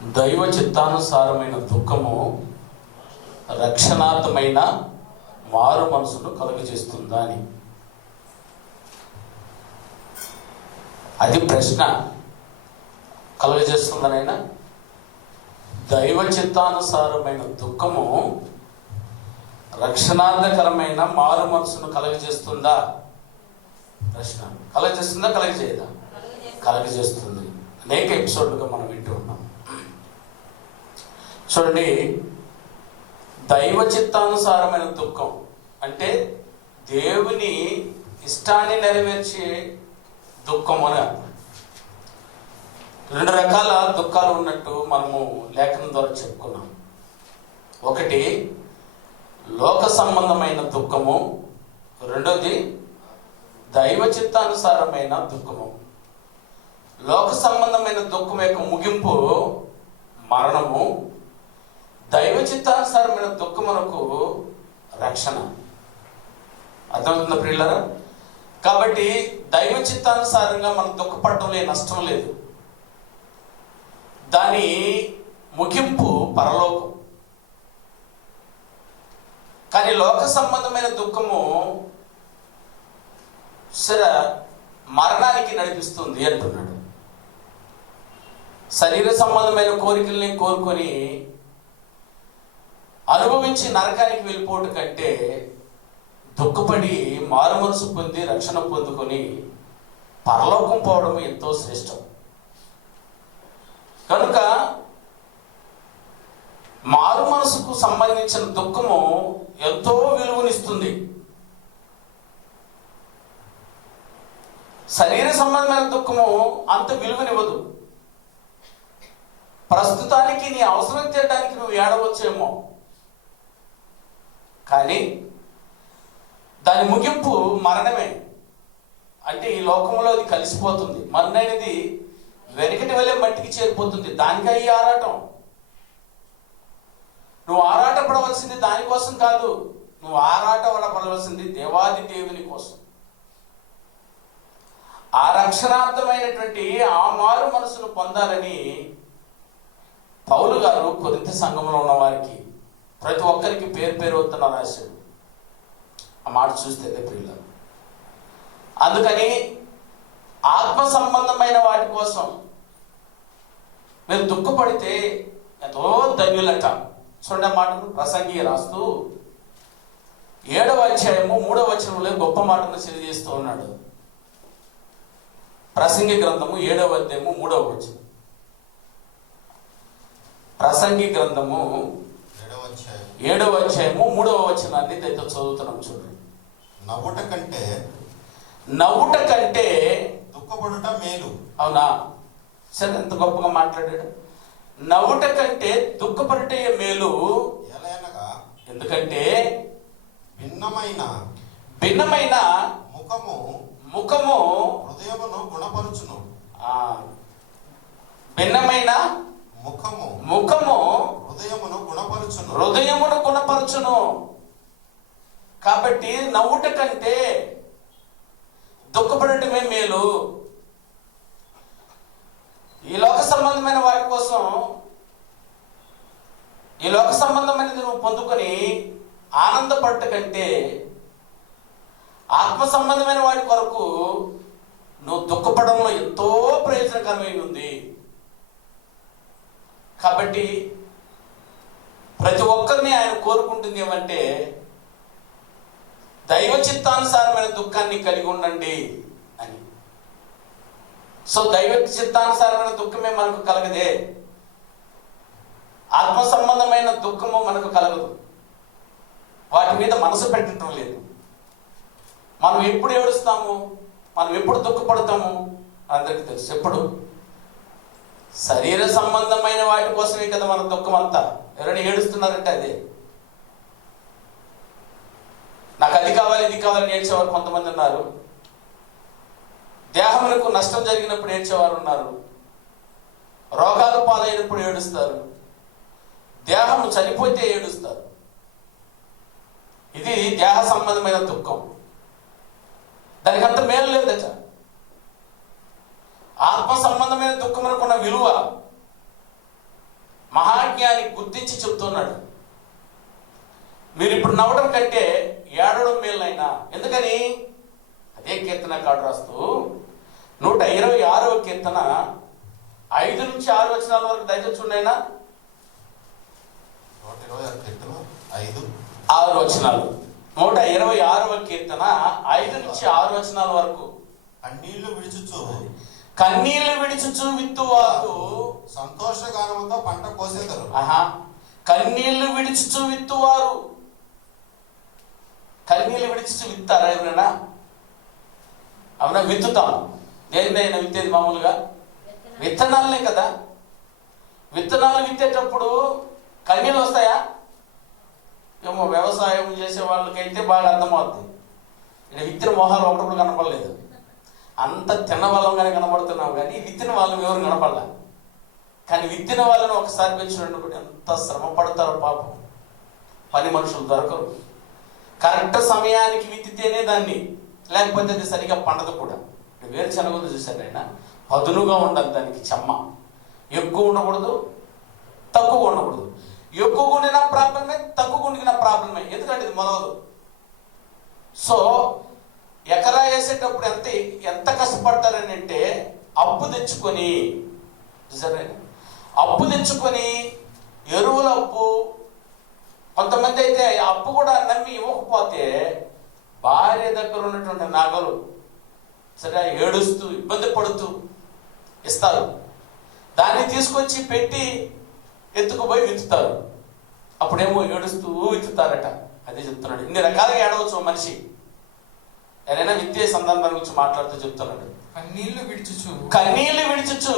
దైవ చిత్తానుసారమైన దుఃఖము రక్షణార్థమైన మారు మనసును కలుగజేస్తుందా అని అది ప్రశ్న. కలుగజేస్తుందనైనా దైవ చిత్తానుసారమైన దుఃఖము రక్షణార్థకరమైన మారు మనసును కలుగజేస్తుందా? ప్రశ్న. కలుగజేస్తుందా? కలుగజేయదా? కలుగజేస్తుంది. అనేక ఎపిసోడ్లుగా మనం వింటూ ఉన్నాం. చూడండి, దైవ చిత్తానుసారమైన దుఃఖం అంటే దేవుని ఇష్టాన్ని నెరవేర్చే దుఃఖం అని అర్థం. రెండు రకాల దుఃఖాలు ఉన్నట్టు మనము లేఖనం ద్వారా చెప్పుకున్నాం. ఒకటి లోక సంబంధమైన దుఃఖము, రెండోది దైవ చిత్తానుసారమైన దుఃఖము. లోక సంబంధమైన దుఃఖం యొక్క ముగింపు మరణము, దైవ చిత్తానుసారమైన దుఃఖమునకు రక్షణ. అర్థమవుతుందా ప్రియులారా? కాబట్టి దైవ చిత్తానుసారంగా మనం దుఃఖపడటంలో నష్టం లేదు. దాని ముగింపు పరలోకం. కానీ లోక సంబంధమైన దుఃఖము సరే మరణానికి నడిపిస్తుంది అంటున్నాడు. శరీర సంబంధమైన కోరికల్ని కోరుకొని అనుభవించి నరకానికి వెళ్ళిపోవటం కంటే దుఃఖపడి మారు మనసు పొంది రక్షణ పొందుకొని పరలోకం పోవడం ఎంతో శ్రేష్టం. కనుక మారు మనసుకు సంబంధించిన దుఃఖము ఎంతో విలువనిస్తుంది. శరీర సంబంధమైన దుఃఖము అంత విలువనివ్వదు. ప్రస్తుతానికి నీ అవసరం తీయడానికి నువ్వు ఏడవచ్చేమో, కానీ దాని ముగింపు మరణమే. అంటే ఈ లోకంలో అది కలిసిపోతుంది. మరణం అనేది వెనకటి వల్లే మట్టికి చేరిపోతుంది. దానికై ఆరాటం. నువ్వు ఆరాట పడవలసింది దానికోసం కాదు, నువ్వు ఆరాట పడవలసింది దేవాది దేవుని కోసం. ఆ రక్షణార్థమైనటువంటి ఆ మారు మనసును పొందాలని పౌలు గారు కొరింథీ సంఘంలో ఉన్న వారికి ప్రతి ఒక్కరికి పేరు పేరు వస్తున్న రాశాడు. ఆ మాట చూస్తే ప్రియుల, అందుకని ఆత్మ సంబంధమైన వాటి కోసం మీరు దుఃఖపడితే ఎంతో ధన్యులట. చూడండి మాటను ప్రసంగి రాస్తూ 7వ అధ్యాయము 3వ వచనంలో గొప్ప మాటను తెలియజేస్తూ ఉన్నాడు. ప్రసంగి గ్రంథము 7వ అధ్యాయము 3వ వచనం. ప్రసంగి గ్రంథము 7వ అధ్యాయము 3వ వచనాన్ని దయతో చదువుతున్నాం. చూడండి. నవ్వుట కంటే దుఃఖపడుట మేలు. అవునా? సరే, ఎంత గొప్పగా మాట్లాడాడు. నవ్వుట కంటే దుఃఖపడుటే మేలు. ఎందుకంటే భిన్నమైన ముఖము హృదయమును గుణపరుచును. భిన్నమైన ముఖము హృదయమును గుణపరుచును. కాబట్టి నవ్వుట కంటే దుఃఖపడటమే మేలు. ఈ లోక సంబంధమైన వాటి కోసం, ఈ లోక సంబంధమైనది నువ్వు పొందుకొని ఆనందపడట కంటే ఆత్మ సంబంధమైన వాటి కొరకు నువ్వు దుఃఖపడంలో ఎంతో ప్రయోజనకరమై ఉంది. కాబట్టి ప్రతి ఒక్కరిని ఆయన కోరుకుంటుంది ఏమంటే దైవ చిత్తానుసారమైన దుఃఖాన్ని కలిగి ఉండండి అని. సో దైవ చిత్తానుసారమైన దుఃఖమే మనకు కలగదే, ఆత్మ సంబంధమైన దుఃఖము మనకు కలగదు. వాటి మీద మనసు పెట్టడం లేదు. మనం ఎప్పుడు ఏడుస్తాము, మనం ఎప్పుడు దుఃఖపడతాము అందరికీ తెలుసు. ఎప్పుడు శరీర సంబంధమైన వాటి కోసమే కదా మన దుఃఖం అంతా. ఎవరైనా ఏడుస్తున్నారంటే అదే. నాకు అది కావాలి ఇది కావాలని ఏడ్చేవారు కొంతమంది ఉన్నారు. దేహములకు నష్టం జరిగినప్పుడు ఏడ్చేవారు ఉన్నారు. రోగాలు పాలైనప్పుడు ఏడుస్తారు. దేహము చనిపోతే ఏడుస్తారు. ఇది దేహ సంబంధమైన దుఃఖం. దానికి అంత మేలు లేదట. ఆత్మ సంబంధమైన దుఃఖమునకున్న విలువ మహాజ్ఞాని గుర్తించి చెప్తున్నాడు, మీరు ఇప్పుడు నవ్వడం కంటే ఏడవడం మేలైనా. ఎందుకని? అదే కీర్తనకారుడు రాస్తూ 126వ కీర్తన 5 నుంచి 6 వచనాల వరకు దయచేసి చూడైనా. 126 కీర్తన 5, 6 వచనాలు. 126వ కీర్తన 5 నుంచి 6 వచనాల వరకు. కన్నీళ్లు విడిచుచు కన్నీళ్లు విడిచుచు విత్తువారు సంతోషగానముతో పంట కోసేదరు. కన్నీళ్లు విడిచుచు విత్తువారు. కన్నీళ్లు విడిచుచు విత్తారా ఎవరైనా? అవునా? విత్తుతాం. దేనిదైనా విత్తేది మామూలుగా విత్తనాలనే కదా. విత్తనాలు విత్తేటప్పుడు కన్నీళ్ళు వస్తాయా? ఏమో వ్యవసాయం చేసే వాళ్ళకైతే బాగా అర్థమవుతుంది. ఇక్కడ విత్తిన మొహాలు ఒకటప్పుడు కనపడలేదు, అంత తిన్న వాళ్ళంగానే కనపడుతున్నావు, కానీ విత్తిన వాళ్ళని ఎవరు కనపడలే. కానీ విత్తిన వాళ్ళని ఒకసారి పెంచినప్పుడు ఎంత శ్రమ పడతారో పాపం. పని మనుషులు దొరకరు. కరెక్ట్ సమయానికి విత్తితేనే దాన్ని, లేకపోతే అది సరిగా పండదు కూడా. వేరుశనగలు చూశారు ఆయన, పదునుగా ఉండాలి దానికి చెమ్మ. ఎక్కువ ఉండకూడదు, తక్కువ ఉండకూడదు. ఎక్కువ ఉండిన ప్రాబ్లమే, తక్కువ ఉండిన ప్రాబ్లమే. ఎందుకంటే ఇది మొలవదు. సో ఎకరా వేసేటప్పుడు ఎంత కష్టపడతారని అంటే, అప్పు తెచ్చుకొని, సరే అప్పు తెచ్చుకొని, ఎరువుల అప్పు, కొంతమంది అయితే అప్పు కూడా నమ్మి ఇవ్వకపోతే భార్య దగ్గర ఉన్నటువంటి నగలు సరే ఏడుస్తూ ఇబ్బంది పడుతూ ఇస్తారు. దాన్ని తీసుకొచ్చి పెట్టి ఎత్తుకుపోయి విత్తుతారు. అప్పుడేమో ఏడుస్తూ విత్తుతారట. అదే చెప్తున్నాడు. ఇన్ని రకాలుగా ఏడవచ్చు మనిషి. ఏదైనా విత్తే సందర్భం గురించి మాట్లాడుతూ చెప్తున్నాడు. కన్నీళ్లు విడిచుచు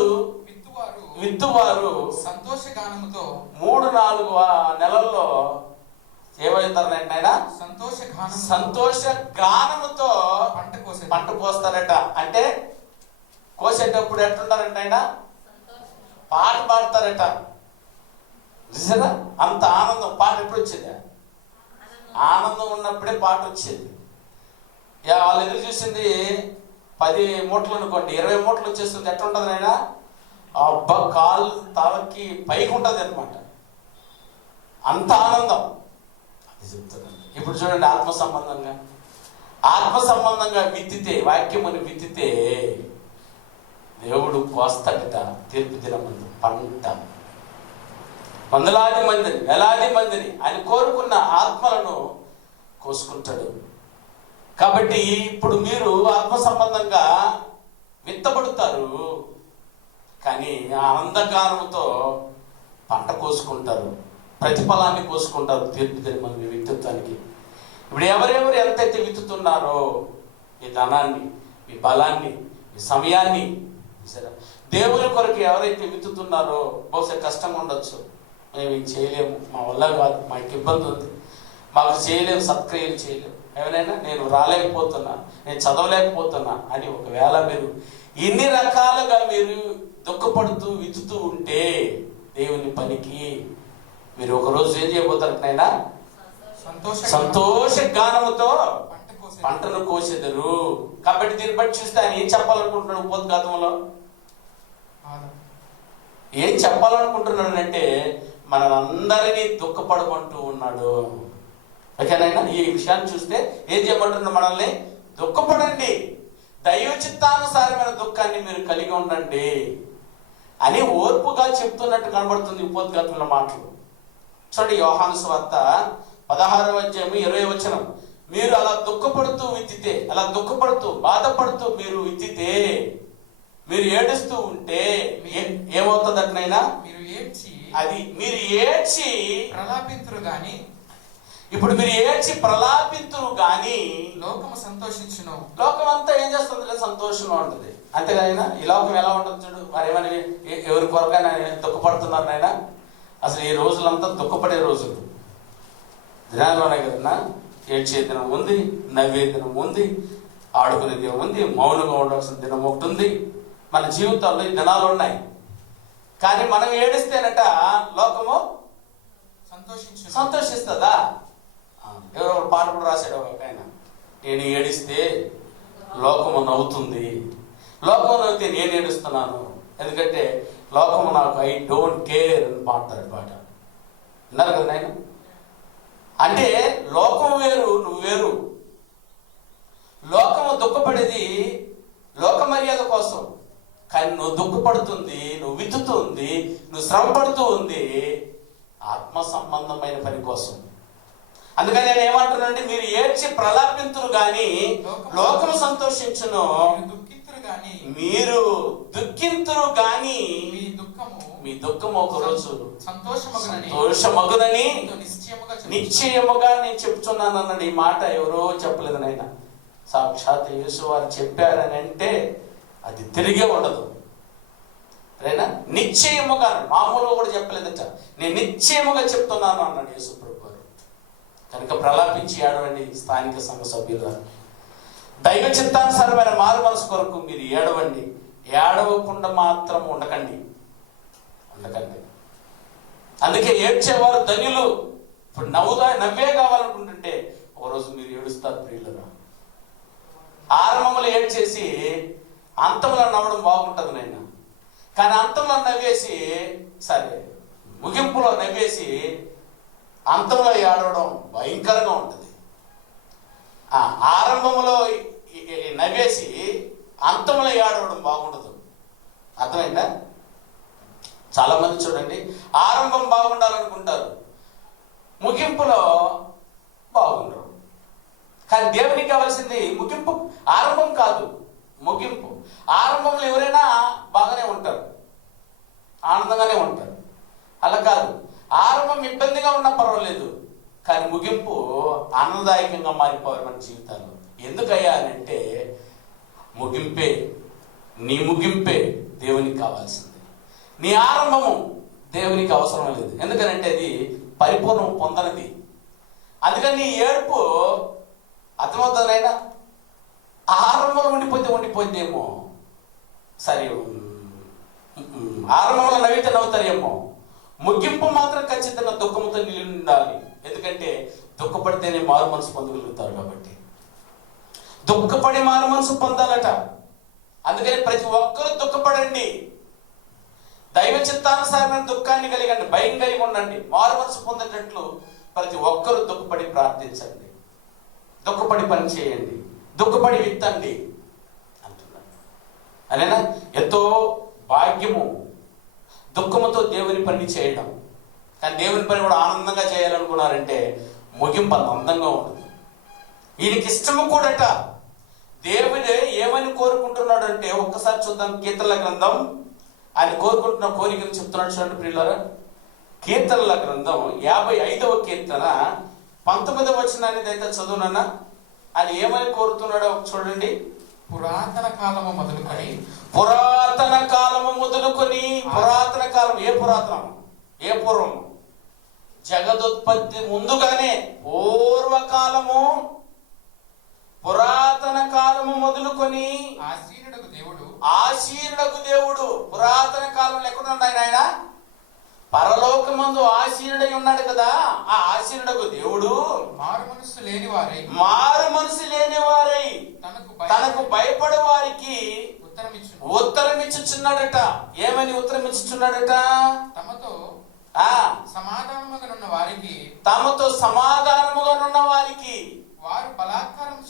విత్తువారు సంతోషగానముతో 3-4 నెలల్లో ఏమవుతారంటే ఆయన సంతోష గానముతో పంట కోస్తారట. అంటే కోసేటప్పుడు ఎట్లుంటారంటే ఆయన పాట పాడతారట. చూసారా? అంత ఆనందం. పాట ఎప్పుడు వచ్చేది? ఆనందం ఉన్నప్పుడే పాట వచ్చేది. వాళ్ళు ఎదురు చూసింది 10 మూటలు అనుకోండి, 20 మూటలు వచ్చేస్తుంది. ఎట్లుంటుంది ఆయన? అబ్బా, కాలు తలకి పైకి ఉంటుంది అనమాట. అంత ఆనందం. అది చెప్తున్నాను. ఇప్పుడు చూడండి, ఆత్మ సంబంధంగా విత్తితే, వాక్యముని విత్తితే దేవుడు కోస్తాడట. తీర్పు దినమందు పంట వందలాది మందిని, వేలాది మందిని ఆయన కోరుకున్న ఆత్మలను కోసుకుంటాడు. కాబట్టి ఇప్పుడు మీరు ఆత్మ సంబంధంగా విత్తబడుతారు, కానీ ఆ ఆనందగానంతో పంట కోసుకుంటారు, ప్రతిఫలాన్ని కోసుకుంటారు తీర్పు దినమందు మీ వ్యక్తిత్వానికి. ఇప్పుడు ఎవరెవరు ఎంతైతే విత్తుతున్నారో మీ ధనాన్ని, మీ బలాన్ని, మీ సమయాన్ని, దేవుని కొరకు ఎవరైతే విత్తుతున్నారో, బహుశా కష్టంగా ఉండొచ్చు, మేము ఇది చేయలేము, మా వల్ల కాదు, మాకు ఇబ్బంది ఉంది, మాకు చేయలేము, సత్క్రియలు చేయలేము, ఎవరైనా నేను రాలేకపోతున్నా, నేను చదవలేకపోతున్నా అని ఒకవేళ మీరు ఇన్ని రకాలుగా మీరు దుఃఖపడుతూ విత్తుతూ ఉంటే దేవుని పనికి మీరు ఒకరోజు ఏం చేయబోతారు? నైనా సంతోష గానముతో పంటను కోసేదరు. కాబట్టి దీన్ని బట్టి చూస్తే ఆయన ఏం చెప్పాలనుకుంటున్నాడు? ఉపోద్ఘాతంలో ఏం చెప్పాలనుకుంటున్నాడంటే మనందరినీ దుఃఖపడమంటూ ఉన్నాడు. ఓకేనైనా? ఈ విషయాన్ని చూస్తే ఏం చేయమంటున్నాడు? మనల్ని దుఃఖపడండి, దైవ చిత్తానుసారమైన దుఃఖాన్ని మీరు కలిగి ఉండండి అని ఓర్పుగా చెప్తున్నట్టు కనబడుతుంది ఉపోద్ఘాతంలో మాటలు. చూడండి, యోహాను సువార్త 16వ అధ్యాయం 20వ వచనం. మీరు అలా దుఃఖపడుతూ విత్తితే, అలా దుఃఖపడుతూ బాధపడుతూ మీరు విత్తితే, మీరు ఏడుస్తూ ఉంటే ఏమవుతుంది అట్నైనా? మీరు ఏడ్చి ప్రలాపింతురు గాని, ఇప్పుడు మీరు ఏడ్చి ప్రలాపింతురు గాని లోకము సంతోషించును. లోకం అంతా ఏం చేస్తుంది? సంతోషంగా ఉంటుంది. అంతేగానైనా ఈ లోకం ఎలా ఉంటుంది చూడు. మరి ఏమని ఎవరి కొరకైనా దుఃఖపడుతున్నారు నాయన? అసలు ఈ రోజులంతా దుఃఖపడే రోజులు. దినాల్లోనే కదన్నా ఏడ్చే దినం ఉంది, నవ్వే దినం ఉంది, ఆడుకునే దినం ఉంది, మౌనంగా ఉండాల్సిన దినం ఒకటి ఉంది. మన జీవితాల్లో ఈ దినాలు ఉన్నాయి. కానీ మనం ఏడిస్తేనట లోకము సంతోషిస్తుందా? ఎవరో పాట కూడా రాశాడు ఒక ఆయన, నేను ఏడిస్తే లోకము నవ్వుతుంది, లోకము నవ్వుతే నేను ఏడుస్తున్నాను. ఎందుకంటే లోకము నాకు ఐ డోంట్ కేర్ అని పాడతాడు పాట. విన్నారు కదా నాయన? అంటే లోకం వేరు, నువ్వు వేరు. లోకము దుఃఖపడేది లోక మర్యాద కోసం, కానీ నువ్వు దుఃఖపడుతుంది, నువ్వు విత్తుతుంది, నువ్వు శ్రమ పడుతూ ఉంది ఆత్మ సంబంధమైన పని కోసం. అందుకని నేను ఏమంటున్నానంటే, మీరు ఏడ్చి ప్రలాపింతురు గాని లోకము సంతోషించును, మీరు దుఃఖింతురు గాని మీ దుఃఖము ఒక రోజు సంతోషమగునని నిశ్చయముగా నేను చెప్తున్నాను అన్నాడు. ఈ మాట ఎవరో చెప్పలేదు నాయన, సాక్షాత్ యేసు వారు చెప్పారని అంటే అది తిరిగే ఉండదు. రేనా? నిశ్చయముగా, మామూలుగా కూడా చెప్పలేదట, నేను నిశ్చయముగా చెప్తున్నాను అన్నాడు యేసు ప్రభు వారు. కనుక ప్రలాపించి ఏడవండి స్థానిక సంఘ సభ్యులు. దైవ చిత్తానుసారమైన మారు మనసు కొరకు మీరు ఏడవండి. ఏడవకుండా మాత్రం ఉండకండి. అందుకే ఏడ్చేవారు ధన్యులు. ఇప్పుడు నవ్వే కావాలనుకుంటుంటే ఒకరోజు మీరు ఏడుస్తారు ప్రియులరా. ఆరంభంలో ఏడ్చేసి అంతంలో నవ్వడం బాగుంటుంది నాయన, కానీ అంతంలో నవ్వేసి, సరే ముగింపులో నవ్వేసి అంతంలో ఏడవడం భయంకరంగా ఉంటుంది. ఆరంభంలో నవ్వేసి అంతంలో ఏడవడం బాగుండదు. అర్థమైందా? చాలా మంది చూడండి, ఆరంభం బాగుండాలనుకుంటారు, ముగింపులో బాగుండరు. కానీ దేవునికి కావాల్సింది ముగింపు, ఆరంభం కాదు, ముగింపు. ఆరంభంలో ఎవరైనా బాగానే ఉంటారు, ఆనందంగానే ఉంటారు. అలా కాదు, ఆరంభం ఇబ్బందిగా ఉన్నా పర్వాలేదు, కానీ ముగింపు ఆనందదాయకంగా మారిపోవాలి మన జీవితాల్లో. ఎందుకయ్యా అని అంటే, నీ ముగింపే దేవునికి కావాల్సింది. నీ ఆరంభము దేవునికి అవసరం లేదు, ఎందుకనంటే అది పరిపూర్ణం పొందనిది. అందుకని నీ ఏడుపు అర్థమవుతుందైనా, ఆరంభంలో ఉండిపోతేమో సరే, ఆరంభంలో నవ్వితే నవ్వుతారేమో, ముగింపు మాత్రం ఖచ్చితంగా దుఃఖంతో నిలిచి ఉండాలి. ఎందుకంటే దుఃఖపడితేనే మారు మనసు పొందగలుగుతారు కాబట్టి. దుఃఖపడి మారు మనసు పొందాలట. అందుకని ప్రతి ఒక్కరూ దుఃఖపడండి, దైవ చిత్తానుసారమైన దుఃఖాన్ని కలిగండి, భయం కలిగి ఉండండి. మారు మనసు పొందేటట్లు ప్రతి ఒక్కరూ దుఃఖపడి ప్రార్థించండి, దుఃఖపడి పని చేయండి, దుఃఖపడి విత్తండి అంటున్నాను. అనేనా ఎంతో భాగ్యము దుఃఖముతో దేవుని పని చేయడం. కానీ దేవుని పని కూడా ఆనందంగా చేయాలనుకున్నారంటే ముగింపు అంత అందంగా ఉంటుంది. ఈయనకి ఇష్టము కూడట. దేవుడే ఏమని కోరుకుంటున్నాడు అంటే, ఒక్కసారి చూద్దాం కీర్తనల గ్రంథం. ఆయన కోరుకుంటున్న కోరికను చెప్తున్నాడు చూడండి ప్రియులారా. కీర్తనల గ్రంథం 55వ కీర్తన 19వ వచనాన్ని అయితే చదువునన్నా. ఆయన ఏమని కోరుతున్నాడో చూడండి. పురాతన కాలము మొదలుకొని, పురాతన కాలము మొదలుకొని, పురాతన కాలం ఏ పురాతనం, ఏ పూర్వము, జగదుత్పత్తి ముందుగానే పూర్వకాలము, పురాతన కాలము మొదలుకొని, ఆశీనుడకు దేవుడు పురాతన కాలంలో ఎక్కడున్నాడు ఆయన? పరలోకమందు ఆశీనుడై ఉన్నాడు కదా. ఆ ఆశీనుడకు దేవుడు మారు మనసు లేని వారై తనకు భయపడే వారికి ఉత్తరమిచ్చుచున్నాడట. ఏమని ఉత్తరమిచ్చుచున్నాడట? తమతో సమాధానముగానున్న వారికి వారు బలాత్కారము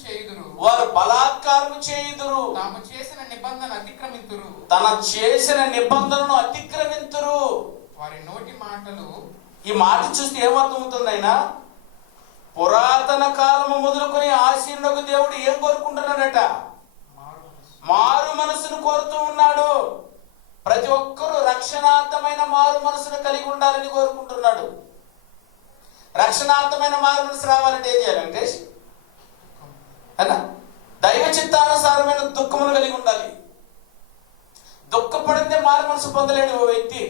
చేయుదురు, తాము చేసిన నిబంధన అతిక్రమింతురు, తన చేసిన నిబంధనను అతిక్రమింతురు. వారి నోటి మాటలు. ఈ మాట చూస్తే ఏమర్థమవుతుంది ఆయన? పురాతన కాలము మొదలుకొని ఆశీనుడకు దేవుడు ఏం కోరుకుంటున్నాడట? మారు మనసును కోరుతూ ఉన్నాడు. ప్రతి ఒక్కరూ రక్షణార్థమైన మారు మనసును కలిగి ఉండాలని కోరుకుంటున్నాడు. రక్షణార్థమైన మారు మనసు రావాలంటే ఏం చేయాలి వెంకటేష్? అన్నా, దైవ చిత్తానుసారమైన దుఃఖమును కలిగి ఉండాలి. దుఃఖపడితే మారు మనసు పొందలేడు ఓ వ్యక్తి.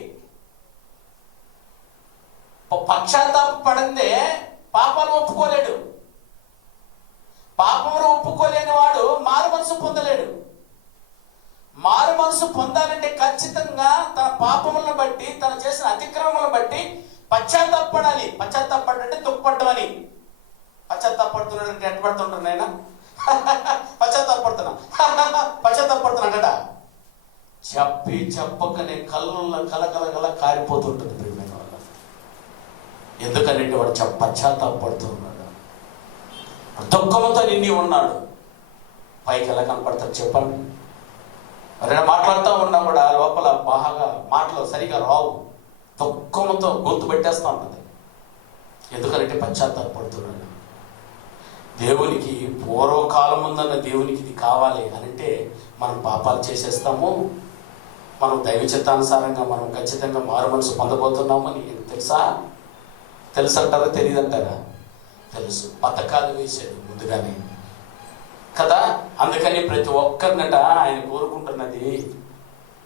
పశ్చాత్తాప పడిందే పాపాలు ఒప్పుకోలేడు. పాపమును ఒప్పుకోలేని వాడు మారు మనసు పొందలేడు. మారు మనసు పొందాలంటే ఖచ్చితంగా తన పాపములను బట్టి, తను చేసిన అతిక్రమములను బట్టి పశ్చాత్తాపడాలి. పశ్చాత్తాపడంటే దుఃఖపడ్డమని. పశ్చాత్తాపడుతున్నాడు అంటే ఎట్ట పడుతుంటారు నాయన? పశ్చాత్తాపడుతున్నా అంటడా? చెప్పకనే కళ్ళల్లో కలకల కారిపోతుంటుంది ప్రియమైన వాళ్ళ. ఎందుకంటే వాడు పశ్చాత్తాపడుతూ ఉన్నాడు, దుఃఖంతో నిండి ఉన్నాడు. పైకి ఎలా కనపడతారు చెప్పండి? ఎవరైనా మాట్లాడుతూ ఉన్నా కూడా లోపల బాగా మాటలు సరిగా రావు, దుఃఖంతో గొంతు పెట్టేస్తూ ఉంటుంది. ఎందుకంటే పశ్చాత్తాపడుతున్నాడు. దేవునికి పూర్వకాలం ముందన్న దేవునికి ఇది కావాలి అనంటే మనం పాపాలు చేసేస్తాము, మనం దైవ చిత్తానుసారంగా మనం ఖచ్చితంగా మారు మనసు పొందబోతున్నామని తెలుసు అంటారా తెలియదంటారా? తెలుసు. పథకాలు వేసాడు ముందుగానే కదా. అందుకని ప్రతి ఒక్కరినట ఆయన కోరుకుంటున్నది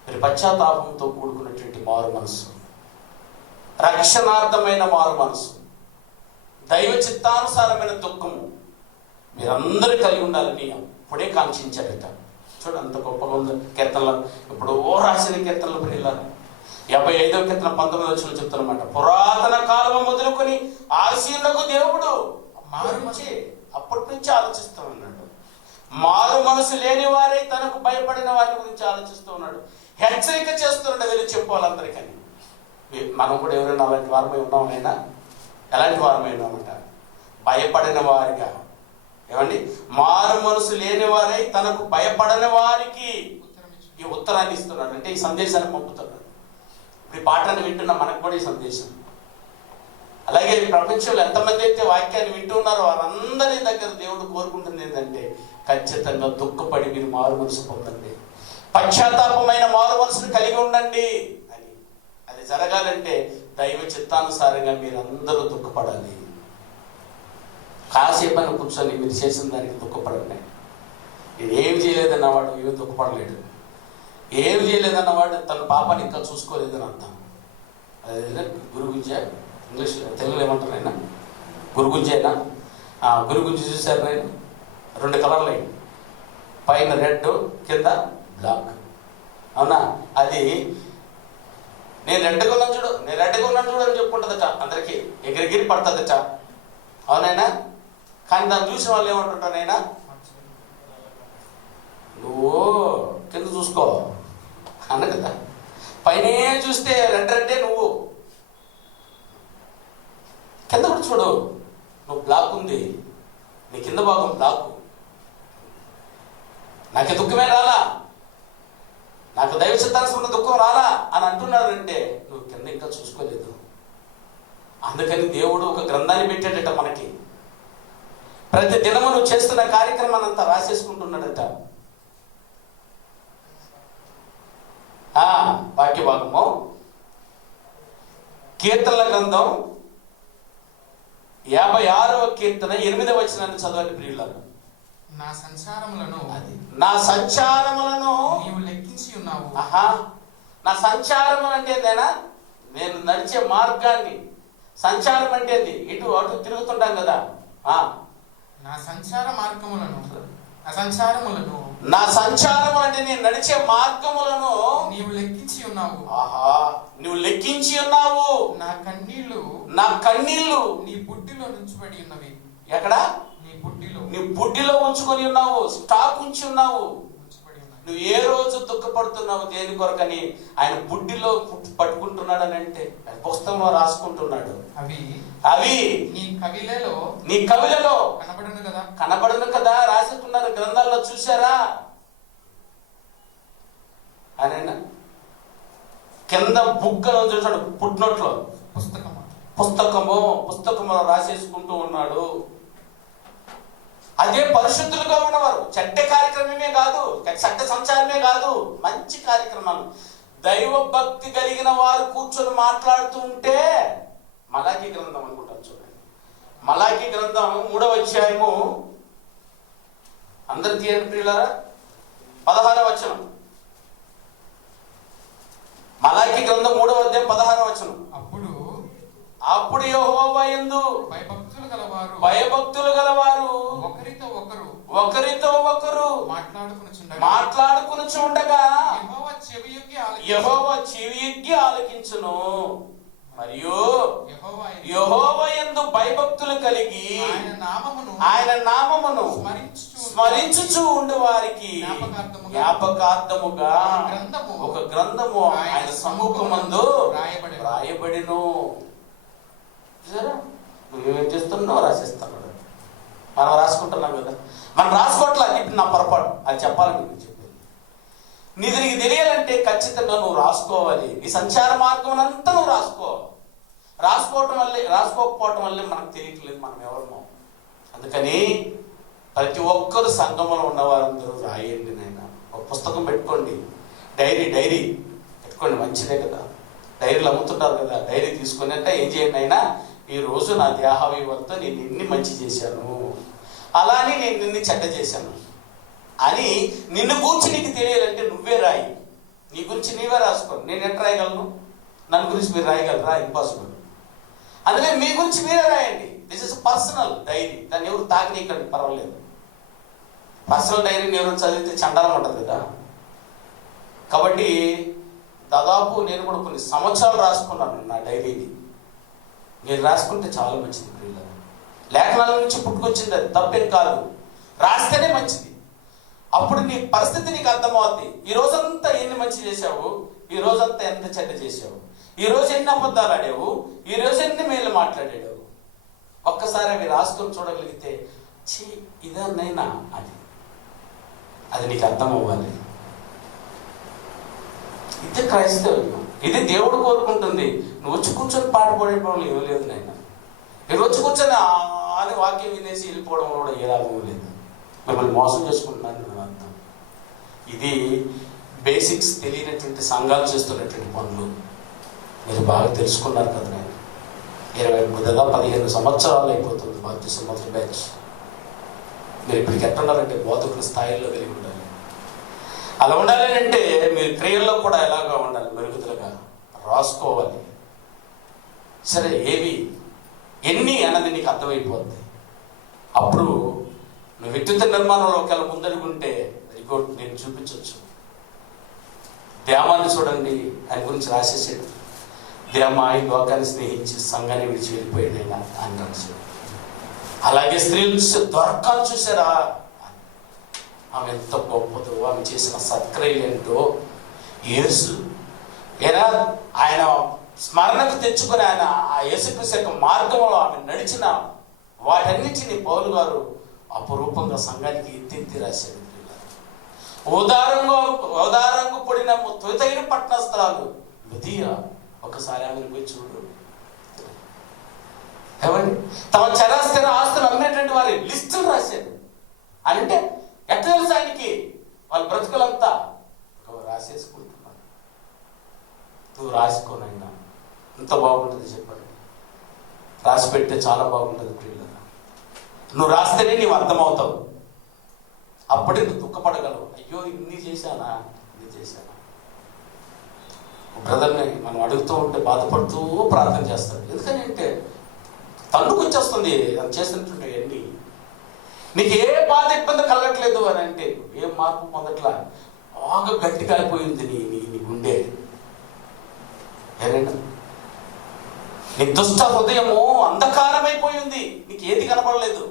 మరి పశ్చాత్తాపంతో కూడుకున్నటువంటి మారు మనసు, రక్షణార్థమైన మారు మనసు, దైవ చిత్తానుసారమైన దుఃఖము మీరందరూ కలిగి ఉండాలని అప్పుడే కాంక్షించారట. చూడు అంత గొప్పగా ఉంది కీర్తనలు. ఇప్పుడు రాసిన కీర్తనలు ప్రియులారా, 55వ కీర్తన 19వ వచనంలో చెప్తున్నమాట. పురాతన కాలం మొదలుకొని ఆశీనులకు దేవుడు అప్పటి నుంచి ఆలోచిస్తూ ఉన్నాడు. మారు మనసు లేని వారే తనకు భయపడిన వారి గురించి ఆలోచిస్తూ ఉన్నాడు. హెచ్చరిక చేస్తున్నాడు వీళ్ళు చెప్పాలందరికని. మనం కూడా ఎవరైనా అలాంటి వారమై ఉన్నాం? అయినా ఎలాంటి వారమై ఉన్నామంట? భయపడిన వారిగా. ఏమండి? మారు మనసు లేని వారై తనకు భయపడని వారికి ఈ ఉత్తరాన్ని ఇస్తున్నాడు, అంటే ఈ సందేశాన్ని పంపుతున్నాడు. ఈ పాఠాన్ని వింటున్న మనకు కూడా ఈ సందేశం. అలాగే ఈ ప్రపంచంలో ఎంతమంది అయితే వాక్యాన్ని వింటున్నారో వారందరి దగ్గర దేవుడు కోరుకుంటుంది ఏంటంటే ఖచ్చితంగా దుఃఖపడి మీరు మారు మనసు పొందండి, పశ్చాత్తాపమైన మారు మనసును కలిగి ఉండండి అని. అది జరగాలంటే దైవ చిత్తానుసారంగా మీరందరూ దుఃఖపడాలి. కాసేపు అని కూర్చొని మీరు చేసిన దానికి దుఃఖపడండి. నేను ఏమి చేయలేదన్నవాడు ఏమి దుఃఖపడలేడు, ఏమి చేయలేదన్నవాడు తన పాపాన్ని ఇంకా చూసుకోలేదని అర్థం. అదే గురుగుంజ, ఇంగ్లీష్ తెలుగులో ఏమంటారు ఆయన? గురుగుంజేనా? గురుగుంజ చూశారు ఆయన, 2 కలర్లు అయింది, పైన రెడ్ కింద బ్లాక్. అవునా? అది నేను రెడ్గా ఉన్నాను చూడు, నేను రెడ్గా ఉన్నాను చూడు అని చెప్పుకుంటుందట, అందరికీ ఎగిరిగిరి పడుతుందట. అవునైనా? కానీ దాన్ని చూసిన వాళ్ళు ఏమంటుంటానైనా, నువ్వు కింద చూసుకో అన్న కదా. పైనే చూస్తే రెడ్డే, నువ్వు కింద కూడా చూడు, నువ్వు బ్లాక్ ఉంది, నీ కింద భాగం బ్లాక్. నాకు దుఃఖమే రాలా, నాకు దైవ చిత్తానుసారమైన దుఃఖం రాలా అని అంటున్నారంటే నువ్వు కింద ఇంకా చూసుకోలేదు. అందుకని దేవుడు ఒక గ్రంథాన్ని పెట్టాడట మనకి. ప్రతి దినము నువ్వు చేస్తున్న కార్యక్రమాన్ని అంతా రాసేసుకుంటున్నాడట. వాక్య భాగము కీర్తనల గ్రంథం 56వ కీర్తన 8వ వచనాన్ని చదవండి ప్రియులారా. నా సంచారములను నీవు లెక్కించి ఉన్నావు. నా సంచారములు అంటే ఏంటైనా నేను నడిచే మార్గాన్ని. సంచారం అంటే ఇటు అటు తిరుగుతుంటాం కదా. నా సంచార మార్గములను, నా సంచారములను, నా సంచారం అంటే నేను నడిచే మార్గములను నీవు లెక్కించి ఉన్నావు. నువ్వు లెక్కించి ఉన్నావు. నా కన్నీళ్లు నీ బుడ్డిలో నుంచబడి ఉన్నవి. ఎక్కడ? నీ బుడ్డిలో ఉంచుకొని ఉన్నావు, స్టాక్ ఉంచి ఉన్నావు. నువ్వు ఏ రోజు దుఃఖపడుతున్నావు దేని కొరకని ఆయన బుడ్డిలో పట్టుకుంటున్నాడు అని అంటే పుస్తకంలో రాసుకుంటున్నాడు. అవి నీ కవిలలో కనబడును కదా రాసుకున్నారు, గ్రంథాల్లో చూసారా అని. కింద బుగ్గలో చూసాడు, పుట్టినట్లో పుస్తకము రాసేసుకుంటూ ఉన్నాడు. అదే పరిశుద్ధులుగా ఉన్నవారు. చెడ్డ కార్యక్రమమే కాదు, చెడ్డ సంచారమే కాదు, మంచి కార్యక్రమాలు. దైవ భక్తి కలిగిన వారు కూర్చొని మాట్లాడుతూ ఉంటే మలాకీ గ్రంథం అనుకుంటాను చూడండి. మలాకీ గ్రంథం 3వ అధ్యాయము, అందరు తీయండి ప్రియులారా, 16వ వచనం. మలాకీ గ్రంథం 3వ అధ్యాయం 16వ వచనం. అప్పుడు యెహోవా యందు భయభక్తులు గలవారు ఒకరితో ఒకరు మాట్లాడుకునుచుండగా యెహోవా చెవియొగ్గి ఆలకించును. మరియు యెహోవా యందు భయభక్తులు కలిగి ఆయన నామమును స్మరించుచు ఉండు వారికి జ్ఞాపకార్థముగా ఒక గ్రంథము ఆయన సమ్ముఖమందు రాయబడిను. చూసారా, నువ్వేం చేస్తున్నావు? రాసేస్తున్నాడు. మనం రాసుకుంటున్నాం కదా, మనం రాసుకోవట్లా. ఇప్పుడు నా పొరపాటు, అది చెప్పాలని మీకు చెప్పేది. నీకు తెలియాలంటే ఖచ్చితంగా నువ్వు రాసుకోవాలి. నీ సంచార మార్గం అంతా నువ్వు రాసుకోకపోవటం వల్లే మనకు తెలియట్లేదు మనం ఎవరమో. అందుకని ప్రతి ఒక్కరు సంఘంలో ఉన్నవారందరూ రాయండి నాయన. ఒక పుస్తకం పెట్టుకోండి, డైరీ పెట్టుకోండి, మంచిదే కదా. డైరీలు అమ్ముతుంటారు కదా, డైరీ తీసుకొని అంటే ఏం చేయండి అయినా, ఈ రోజు నా దేహావయవంతో నేను ఎన్ని మంచి చేశాను, అలానే నేను నిన్ను చెడ్డ చేశాను అని నిన్ను గురించి నీకు తెలియాలంటే నువ్వే రాయి. నీ గురించి నీవే రాసుకో. నేను ఎట్లా రాయగలను? నన్ను గురించి మీరు రాయగలరా? ఇంపాసిబుల్. అందుకే మీ గురించి మీరే రాయండి. This is personal diary. దాన్ని ఎవరు తాకినీకండి, పర్వాలేదు. పర్సనల్ డైరీని ఎవరు చదివితే చండాలం ఉంటుంది కదా. కాబట్టి దాదాపు నేను కూడా కొన్ని సంవత్సరాలు రాసుకున్నాను నా డైరీని. నేను రాసుకుంటే చాలా మంచిది. లేఖనాల నుంచి పుట్టుకొచ్చింది, అది తప్పేం కాదు. రాస్తేనే మంచిది. అప్పుడు నీ పరిస్థితి నీకు అర్థమవుద్ది. ఈ రోజంతా ఎన్ని మంచి చేశావు, ఈ రోజంతా ఎంత చెడ్డ చేశావు, ఈ రోజు ఎన్ని అబద్ధాలు ఆడావు, ఈ రోజు ఎన్ని మేలు మాట్లాడావు. ఒక్కసారి అవి రాసుకొని చూడగలిగితే ఇదన్నైనా అది నీకు అర్థం అవ్వాలి. ఇదే క్రైస్తవ్యం. ఇది దేవుడు కోరుకుంటుంది. నువ్వు వచ్చి కూర్చొని పాట పాడే పనులు ఏమీ లేదు నాయన. మీరు వచ్చి కూర్చొని అని వాక్యం వినేసి వెళ్ళిపోవడం కూడా ఏ లాభం లేదు. మిమ్మల్ని మోసం చేసుకుంటున్నాను నేను అర్థం. ఇది బేసిక్స్ తెలియనటువంటి సంఘాలు చేస్తున్నటువంటి పనులు. మీరు బాగా తెలుసుకున్నారు కదా నేను. 15 సంవత్సరాలు అయిపోతుంది బాప్టిజం మొదటి బ్యాచ్. మీరు ఇప్పటికి ఎట్టున్నారంటే బోధకుల స్థాయిలో కలిగి ఉండాలి. అలా ఉండాలి అంటే మీరు క్రియల్లో కూడా ఎలాగా ఉండాలి, మెరుగుదలగా రాసుకోవాలి. సరే, ఏవి ఎన్ని అన్నది నీకు అర్థమైపోద్ది. అప్పుడు నువ్వు వ్యక్తిత్వ నిర్మాణంలో ఒకవేళ ముందడుగుంటే వెరీ గుడ్, నేను చూపించవచ్చు. దేమాన్ని చూడండి, ఆయన గురించి రాసేసాడు. దేమ ఈ లోకాన్ని స్నేహించి సంఘాన్ని విడిచి వెళ్ళిపోయాడు అని రాశాడు. అలాగే స్త్రీలు దొరకాలు చూసారా, ఆమె ఎంత గొప్పదో, ఆమె చేసిన సత్క్రియలు ఏంటో. యేసు ఆయన స్మరణకు తెచ్చుకొని ఆయన ఆ యేసుక్రీస్తు యొక్క మార్గంలో ఆమె నడిచిన వాటన్నిటిని పౌలు గారు అపురూపంగా సంఘానికి ఎత్తి రాశాడు. ఓదారంగు పొడిన తొలితైన పట్టణస్థలాలు లుదియా, ఒకసారి ఆమెను పోయి చూడు. ఏమండి, తమ చరాస్థిర ఆస్తులు అమ్మేటువంటి వారి లిస్టులు రాశాడు. అంటే ఎట్లా తెలుసు ఆయనకి? వాళ్ళ బ్రతుకులంతా రాసేసుకుంటున్నారు. నువ్వు రాసుకోనైనా ఎంత బాగుంటుంది చెప్పండి. రాసి పెడితే చాలా బాగుంటుంది ప్రియులారా. నువ్వు రాస్తేనే నీవు అర్థమవుతావు. అప్పుడే నువ్వు దుఃఖపడగలవు. అయ్యో ఇన్ని చేశానా. బ్రదర్ని మనం అడుగుతూ ఉంటే బాధపడుతూ ప్రార్థన చేస్తాడు. ఎందుకని అంటే తన్నుకు వచ్చేస్తుంది అది చేస్తుంటుంటే అన్ని. నీకు ఏ బాధ ఇబ్బంది కలగట్లేదు అని అంటే ఏం మార్పు పొందట్లా, బాగా గట్టి కాలిపోయింది నీ గుండె. ఏరైనా నీ దుష్ట హృదయము అంధకారమైపోయింది, నీకు ఏది కనబడలేదు.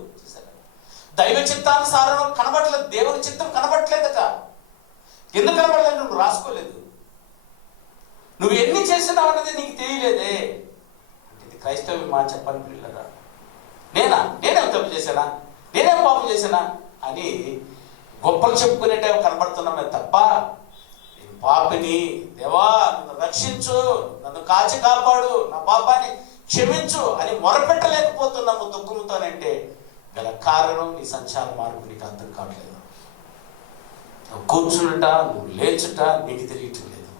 దైవ చిత్తానుసారం కనబడలేదు, దేవుని చిత్తం కనబడలేదట. ఎందుకు కనబడలేదు? నువ్వు రాసుకోలేదు. నువ్వు ఎన్ని చేసినావు అన్నది నీకు తెలియలేదే. అంటే ఇది క్రైస్తవ్యం మాట చెప్పని పిల్లరా. నేనేం తప్పు చేశానా, నేనేం పాపం చేశానా అని గొప్పలు చెప్పుకునేటే కనబడుతున్నామే తప్ప నేను పాపిని, దేవా నన్ను రక్షించు, నన్ను కాచి కాపాడు, నా పాపాన్ని క్షమించు అని మొరపెట్టలేకపోతున్నాము దుఃఖంతోనంటే గల కారణం నీ సంచార మార్పు నీకు అర్థం కావట్లేదు. నువ్వు కూర్చుంట, నువ్వు లేచుట నీకు తెలియటం లేదు.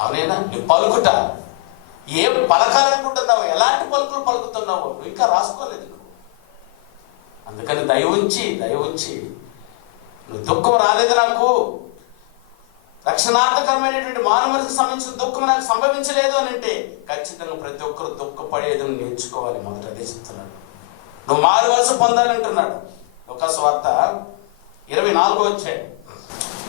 అవునైనా నువ్వు పలుకుట, ఏం పలకాలనుకుంటున్నావు, ఎలాంటి పలుకులు పలుకుతున్నావు నువ్వు ఇంకా రాసుకోలేదు నువ్వు. అందుకని దయ ఉంచి నువ్వు దుఃఖం రాలేదు, నాకు రక్షణార్థకరమైనటువంటి మానవునికి సంబంధించిన దుఃఖం నాకు సంభవించలేదు అని అంటే ఖచ్చితంగా ప్రతి ఒక్కరు దుఃఖపడేదని నేర్చుకోవాలి. మొదట అదే చెప్తున్నాడు. నువ్వు మారువలస పొందాలంటున్నాడు. లూకాసు వార్త 24వ అధ్యాయం,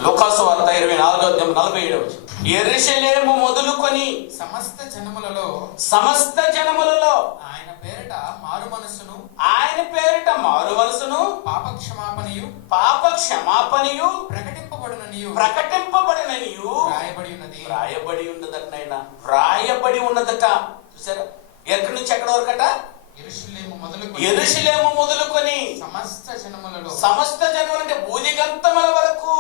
లూకాసు వార్త 24వ అధ్యాయం 47వ వచనం. యెరూషలేము మొదలుకొని సమస్త జనములలో సమస్త జనములలో ఆయన పేరిట మారు మనస్సును ఆయన పేరిట మారు మనసును పాప క్షమాపణయు పాప క్షమాపణయు ప్రకటింపబడిననియు వ్రాయబడి ఉన్నదట. వ్రాయబడి ఉన్నదట. చూసారా, ఎక్కడి నుంచి ఎక్కడి వరకట? యెరూషలేము మొదలుకొని సమస్త జనములు అంటే భూదిగంతముల వరకు,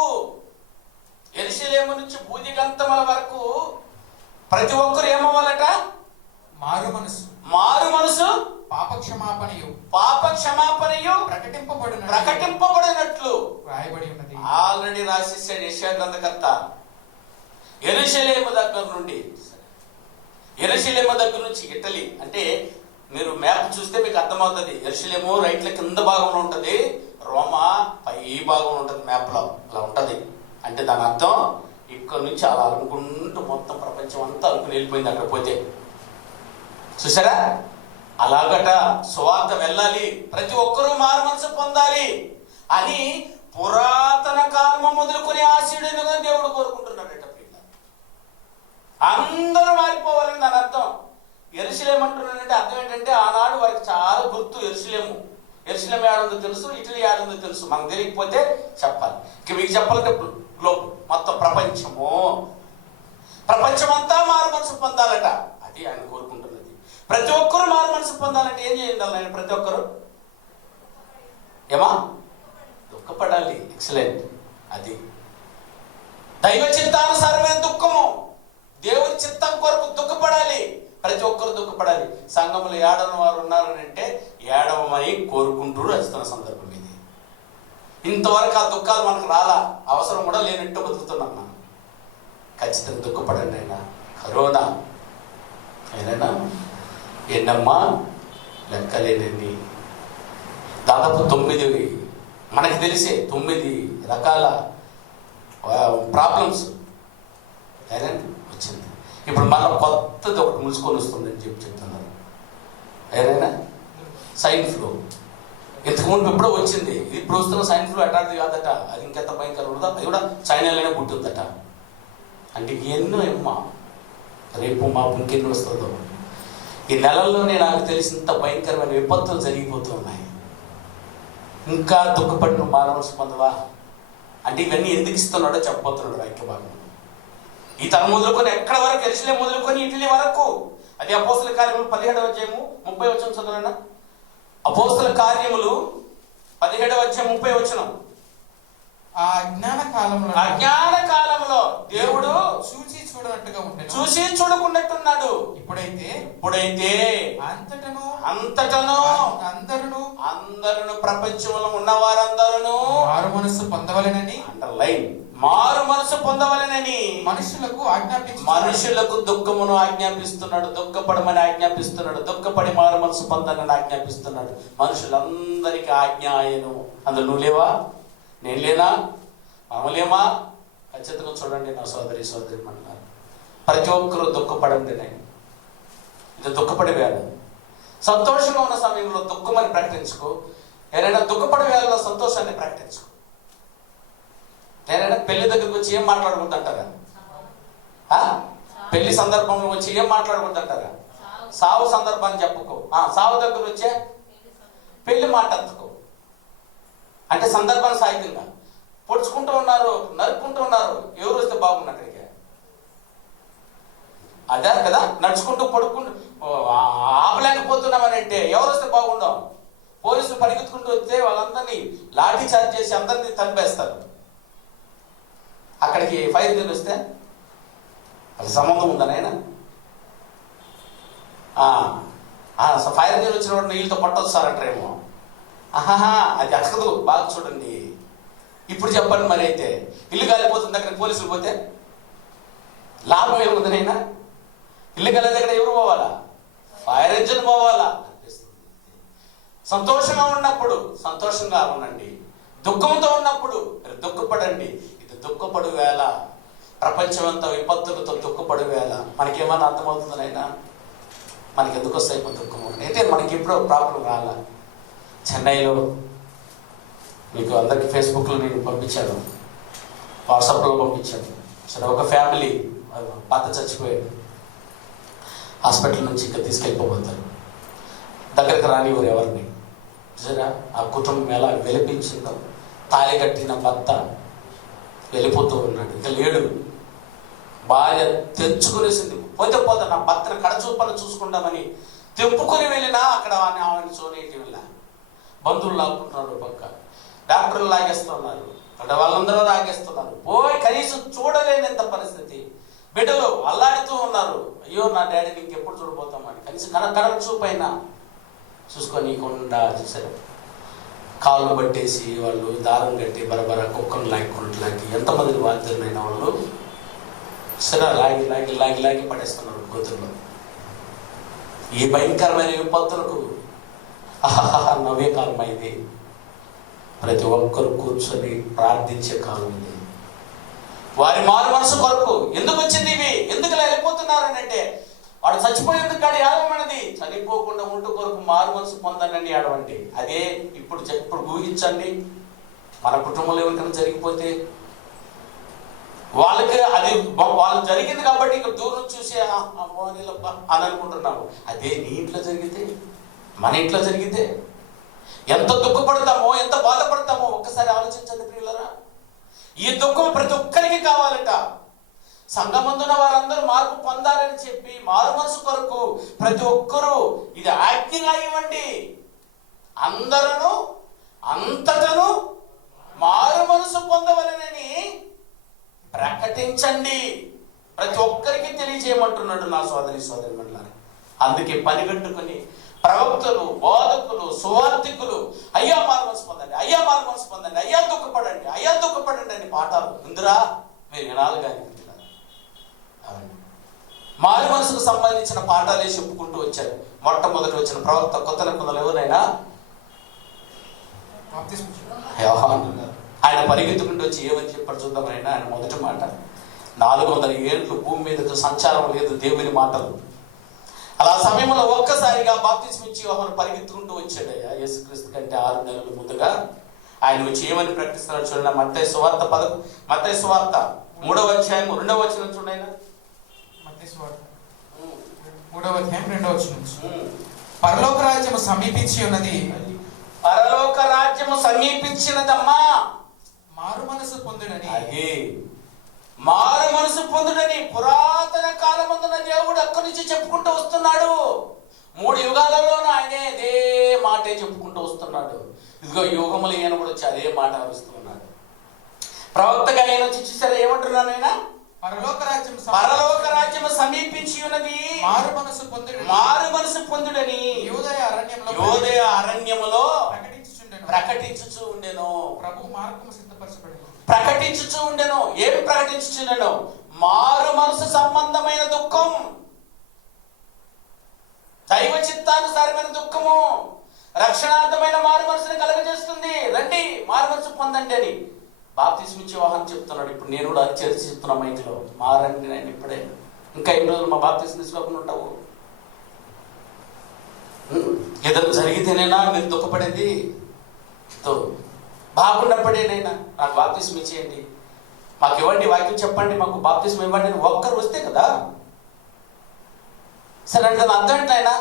యెరూషలేము నుంచి భూదిగంతముల వరకు ప్రతి ఒక్కరు ఏమవ్వాలట? మారు మనసు పాప క్షమాపణయు ప్రకటింపబడినట్లు వ్రాయబడి ఉన్నది. ఆల్రెడీ రాసేసాడు యెషయా గ్రంథకర్త. యెరూషలేము దగ్గర నుంచి ఇటలీ అంటే మీరు మ్యాప్ చూస్తే మీకు అర్థమవుతుంది. యెరూషలేము రైట్ల కింద భాగంలో ఉంటది, రోమా పై భాగంలో ఉంటది. మ్యాప్ లో అలా ఉంటది. అంటే దాని అర్థం ఇక్కడ నుంచి అలా అనుకుంటూ మొత్తం ప్రపంచం అంతా అనుకుని వెళ్ళిపోయింది అక్కడ పోతే. చూసారా, అలాగట సువార్త వెళ్ళాలి, ప్రతి ఒక్కరూ మారు మనసు పొందాలి అని పురాతన కాలం మొదలుకొని ఆశీడుగా దేవుడు కోరుకుంటున్నాడట. అందరూ మారిపోవాలని దాని అర్థం. యెరూషలేము అంటున్నాడంటే అర్థం ఏంటంటే ఆనాడు వారికి చాలా గుర్తు. యెరూషలేము ఏడుందో తెలుసు, ఇటలీ ఏడుందో తెలుసు. మనకు తెలియకపోతే చెప్పాలి. ఇక మీకు చెప్పాలంటే గ్లోబ్ మొత్తం ప్రపంచమంతా మారు మనసు పొందాలట. అది ఆయన కోరుకుంటున్నది. ప్రతి ఒక్కరు మారు మనసు పొందాలంటే ఏం చేయండి? ఆయన ప్రతి ఒక్కరు ఏమా దుఃఖపడాలి. ఎక్సలెంట్. అది దైవ చిత్తానుసారమైన దుఃఖము, దేవుని చిత్తం కొరకు దుఃఖపడాలి. ప్రతి ఒక్కరు దుఃఖపడాలి. సంఘములు ఏడవని వారు ఉన్నారని అంటే ఏడవమని కోరుకుంటూ రచిస్తున్న సందర్భం ఇది. ఇంతవరకు ఆ దుఃఖాలు మనకు రాలా, అవసరం కూడా లేనట్టు బతుకుతున్నాం మనం. ఖచ్చితంగా దుఃఖపడండి. అయినా కరోనా అయినా ఎన్నమ్మా లెక్కలేనండి. దాదాపు 9 మనకి తెలిసే 9 రకాల ప్రాబ్లమ్స్ అయినా వచ్చింది. ఇప్పుడు మన కొత్తది ఒకటి ములుచుకొని వస్తుందని చెప్తున్నారు. ఏదైనా సైన్ ఫ్లూ ఇంతకుముందు ఎప్పుడో వచ్చింది. ఇప్పుడు వస్తున్న సైన్ ఫ్లూ అటాది కాదట. అది ఇంకెంత భయంకరం ఉండదో, అది కూడా చైనాలోనే పుట్టిందట. అంటే ఎన్నో ఏమ్మా రేపు మాపు ఇంకెన్ని వస్తుందో. ఈ నెలల్లోనే నాకు తెలిసినంత భయంకరమైన విపత్తులు జరిగిపోతూ ఉన్నాయి. ఇంకా దుఃఖపడిన మానవలసి పొందవా అంటే ఇవన్నీ ఎందుకు ఇస్తున్నాడో చెప్పబోతున్నాడు వాక్యభాగం. ఈ తరం మొదలుకొని ఎక్కడ వరకు? యెరూషలేము మొదలుకొని ఇటలీ వరకు. అది అపోస్తల కార్యములు 17వ అధ్యాయము 30వ వచనం చదవనా? అపోస్తల కార్యములు 17వ అధ్యాయం 30వ వచనం. ఆ అజ్ఞాన కాలంలో దేవుడు చూసి చూడకున్నట్టున్నాడు. ఇప్పుడైతే అంతటను అందరూ ప్రపంచంలో ఉన్న వారందరూ మారు మనసు పొందవలెనని, అండర్లైన్, మారు మనసు పొందవలెనని మనుషులకు దుఃఖమును ఆజ్ఞాపిస్తున్నాడు. దుఃఖపడమని ఆజ్ఞాపిస్తున్నాడు. దుఃఖపడి మారు మనసు పొందని ఆజ్ఞాపిస్తున్నాడు. మనుషులందరికీ ఆజ్ఞాయను. అందులో నువ్వు లేవా? నేను లేనా? మనలేమా? ఖచ్చితంగా చూడండి నా సోదరి అంటున్నారు. ప్రతి ఒక్కరూ దుఃఖపడండి. నేను ఇది దుఃఖపడే వేళ. సంతోషంగా ఉన్న సమయంలో దుఃఖమని ప్రకటించుకో. ఏదైనా దుఃఖపడే వేళలో సంతోషాన్ని ప్రకటించుకో. ఏదైనా పెళ్లి దగ్గరకు వచ్చి ఏం మాట్లాడకూడదంటారా? పెళ్లి సందర్భంలో వచ్చి ఏం మాట్లాడకూడదంటారా? సావు సందర్భాన్ని చెప్పుకో. సావు దగ్గర వచ్చే పెళ్లి మాట ఎత్తుకో. అంటే సందర్భాన్ని సాహిత్యంగా పొడుచుకుంటూ ఉన్నారు, నరుక్కుంటూ ఉన్నారు. ఎవరు వస్తే బాగుంది అక్కడికి? అదే కదా, నడుచుకుంటూ పడుకుంటూ ఆపలేకపోతున్నామని అంటే ఎవరు వస్తే బాగుండవు? పోలీసులు పరిగెత్తుకుంటూ వస్తే వాళ్ళందరినీ లాఠీ చార్జ్ చేసి అందరినీ చంపేస్తారు. అక్కడికి ఫైర్ తెలిస్తే అది సంబంధం ఉందా నాయన? ఫైర్ నీళ్ళు వచ్చిన వాడు నీళ్ళతో పట్టొచ్చు సార్ అంటారేమో. అది అక్కదు. బాగా చూడండి. ఇప్పుడు చెప్పండి మరి, అయితే ఇల్లు కాలిపోతుంది అక్కడికి పోలీసులు పోతే లాభం ఏముంది నైనా? ఇల్లు కాలే దగ్గర ఎవరు పోవాలా? ఫైర్ ఇంజిన్ పోవాలా? సంతోషంగా ఉన్నప్పుడు సంతోషంగా ఉండండి. దుఃఖంతో ఉన్నప్పుడు దుఃఖపడండి. ఇది దుఃఖపడు వేళ. ప్రపంచమంతా విపత్తులతో దుఃఖపడు వేళ. మనకేమన్నా అర్థమవుతుంది నైనా? మనకి ఎందుకు వస్తాయి దుఃఖం? అయితే మనకి ఎప్పుడో ప్రాబ్లం రాలా. చెన్నైలో మీకు అందరికీ ఫేస్బుక్లో నేను పంపించాను, వాట్సాప్లో పంపించాను. సరే, ఒక ఫ్యామిలీ భర్త చచ్చిపోయాడు, హాస్పిటల్ నుంచి ఇంకా తీసుకెళ్ళిపోతారు, దగ్గరకు రానివారు ఎవరిని. చూసారా ఆ కుటుంబం ఎలా విలపించిందో. తాళి కట్టిన భర్త వెళ్ళిపోతూ ఉన్నాడు, ఇక లేడు. భార్య తెచ్చుకునేసింది, పోతే పోతే నా భర్తను కడచూపలు చూసుకుంటామని తెప్పుకొని వెళ్ళినా అక్కడ ఆమెను చూడేటి వెళ్ళ. బంధువులు లాక్కుంటున్నారు, పక్క డాక్టర్లు లాగేస్తున్నారు, అక్కడ వాళ్ళందరూ లాగేస్తున్నారు. పోయి కనీసం చూడలేనంత పరిస్థితి. బిడ్డలు అల్లాడుతూ ఉన్నారు, అయ్యో నా డాడీని ఇంకెప్పుడు చూడబోతామని. కనీసం కడల చూపైనా చూసుకోనీయకుండా చూసారు. కాళ్ళు పట్టేసి వాళ్ళు దారం కట్టి బరబర కుక్కను లాక్కుంటలాకి ఎంతమంది బాధ్యులైన వాళ్ళు సరే లాగి లాగి లాగి లాగి పడేస్తున్నారు గోతుల్లో. ఈ భయంకరమైన విపత్తులకు నవ్వే కాలం ఇది. ప్రతి ఒక్కరు కూర్చొని ప్రార్థించే కాలం ఇది. వారి మారు మనసు కొరకు ఎందుకు వచ్చింది ఇవి, ఎందుకు ఇలా వెళ్ళిపోతున్నారు అని అంటే, వాడు చచ్చిపోయేందుకు కాడి ఏడవమన్నది, చనిపోకుండా ఉంటూ కొరకు మారు మనసు పొందండి ఏడవండి. అదే ఇప్పుడు ఊహించండి, మన కుటుంబంలో ఎవరికైనా జరిగిపోతే వాళ్ళకి అది వాళ్ళు జరిగింది కాబట్టి ఇక్కడ దూరం చూసి అని అనుకుంటున్నాము. అదే నీ ఇంట్లో జరిగితే, మన ఇంట్లో జరిగితే ఎంత దుఃఖపడతామో, ఎంత బాధపడతామో ఒక్కసారి ఆలోచించండి ప్రియులరా. ఈ దుఃఖం ప్రతి ఒక్కరికి కావాలట. సంఘమందున వారందరూ మార్పు పొందాలని చెప్పి మారు మనసు కొరకు ప్రతి ఒక్కరూ ఇది ఆజ్ఞగా ఇవ్వండి, అందరూ అంతటను మారు మనసు పొందవలనని ప్రకటించండి, ప్రతి ఒక్కరికి తెలియజేయమంటున్నాడు నా సోదరి సోదరిమణులారా. అందుకే పనిగట్టుకుని ప్రవక్తలు, బోధకులు, సువార్థికులు అయ్యా మారు మనసు పొందండి, అయ్యా మారు మనసు పొందండి, అయ్యా దుఃఖపడండి, అయ్యా దుఃఖపడండి అని పాఠాలు ఇందురా మీరు వినాలి. కానీ మారు మనసుకు సంబంధించిన పాఠాలే చెప్పుకుంటూ వచ్చారు. మొట్టమొదటి వచ్చిన ప్రవక్త కొత్త నిబంధనలు ఎవరైనా ఆయన పరిగెత్తుకుంటూ వచ్చి ఏమని చెప్పాడు చూద్దాం. ఆయన మొదటి మాట, 400 ఏళ్ళు భూమి మీదకు సంచారం లేదు దేవుని మాటలు. అలా సమయంలో ఒక్కసారిగా బాప్తిస్మం ఇచ్చి యోహాను పరిగెత్తుకుంటూ వచ్చాడయ్యా. యేసుక్రీస్తు కంటే 6 నెలలు ముందుగా ఆయన వచ్చి ఏమని ప్రకటిస్తున్నాడు చూడండి. మత్తయి సువార్త 3వ అధ్యాయం 2వ వచనం చూడండి. మత్తయి సువార్త 3వ అధ్యాయం 2వ వచనం. పరలోక రాజ్యము సమీపించి ఉన్నది, పరలోక రాజ్యము సమీపించినదమ్మా, మారు మనసు పొందుడని. అదే మారు మనసు పొందుడని పురాతన కాలమందున దేవుడు అక్కడి నుంచి చెప్పుకుంటూ వస్తున్నాడు. 3 యుగాలలోనూ ఆయనే అదే మాటే చెప్పుకుంటూ వస్తున్నాడు. ఇదిగో యుగములు ఈయన కూడా వచ్చి అదే మాట అరుస్తున్నాడు. ప్రవక్తగా ఆయన వచ్చి చూసారా ఏమంటున్నాను ఆయన, పరలోక రాజ్యము సమీపించి ఉన్నది, మారు మనసు పొందుడని యోదయ అరణ్యములో ప్రకటించుచు ఉండెను. ప్రభు మార్గము సిద్ధపరచబడి ప్రకటించుచు ఉండెను. ఏమి ప్రకటించుచుండెను? మారు మనసు సంబంధమైన దుఃఖం, దైవ చిత్తానుసారమైన దుఃఖము, రక్షణార్థమైన మారు మనసుని కలగజేస్తుంది. రండి మారు మనసు పొందండి అని బాప్తిస్మం ఇచ్చే యోహాను చెప్తున్నాడు. ఇప్పుడు నేను కూడా చర్చ చెప్తున్నా మైక్లో, మారండి నేను ఇప్పుడే. ఇంకా ఎన్ని రోజులు మా బాప్తిస్మం తీసుకోకుండా ఉంటావు? ఏదైనా జరిగితేనైనా మీరు దుఃఖపడేది, బాగున్నప్పుడేనైనా నాకు బాప్తిస్మం ఇచ్చేయండి, మాకు ఇవ్వండి, వాక్యం చెప్పండి, మాకు బాప్తిస్మం ఇవ్వండి అని ఒక్కరు వస్తే కదా. సరే అంటే దాని అర్థం ఏంటి ఆయన,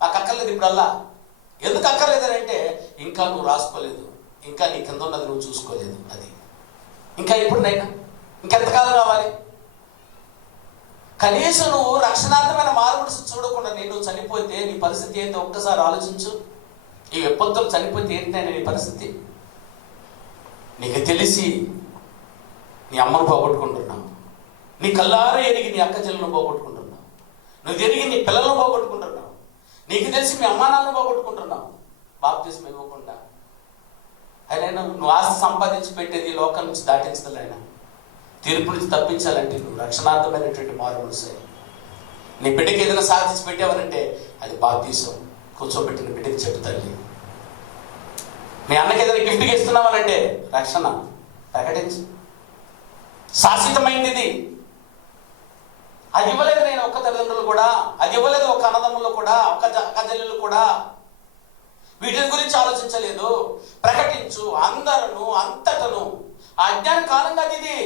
నాకు అక్కర్లేదు ఇప్పుడల్లా. ఎందుకు అక్కర్లేదని అంటే, ఇంకా నువ్వు రాసుకోలేదు, ఇంకా నీ కింద ఉన్నది నువ్వు చూసుకోలేదు, అది ఇంకా ఎప్పుడునైనా ఇంకెంతకాలం కావాలి? కనీసం నువ్వు రక్షణార్థమైన మార్పుడు చూడకుండా నేను చనిపోతే నీ పరిస్థితి ఏంటో ఒక్కసారి ఆలోచించు. ఈ విపత్తులు చనిపోతే ఏంటంటే నీ పరిస్థితి. నీకు తెలిసి నీ అమ్మను పోగొట్టుకుంటున్నావు, నీ కళ్ళారా ఎరిగి నీ అక్క చెల్లెలను పోగొట్టుకుంటున్నావు, నువ్వు ఎరిగి నీ పిల్లలను పోగొట్టుకుంటున్నావు, నీకు తెలిసి మీ అమ్మానాలను పోగొట్టుకుంటున్నావు బాప్తిస్మం ఇవ్వకుండా. ఆయన నువ్వు ఆస్తి సంపాదించి పెట్టేది లోకం నుంచి దాటించదు. ఆయన తీర్పు నుంచి తప్పించాలంటే నువ్వు రక్షణార్థమైనటువంటి మారు మనసు. నీ బిడ్డకి ఏదైనా సాధించి పెట్టావనంటే అది బాప్తిస్మం. కూర్చోబెట్టిన బిడ్డకి చెప్పు తల్లి. మీ అన్నకి ఏదైనా గిఫ్ట్గా ఇస్తున్నావనంటే రక్షణ ప్రకటించు, శాశ్వతమైంది ఇది. అది ఇవ్వలేదు నేను ఒక్క తల్లిదండ్రులు కూడా, అది ఇవ్వలేదు ఒక అన్నదమ్ములు కూడా, ఒక అక్కజల్లులు కూడా. వీటి గురించి ఆలోచించలేదు. ప్రకటించు, అందరూ అంతటను. అజ్ఞాన కాలం కాదు ఇది.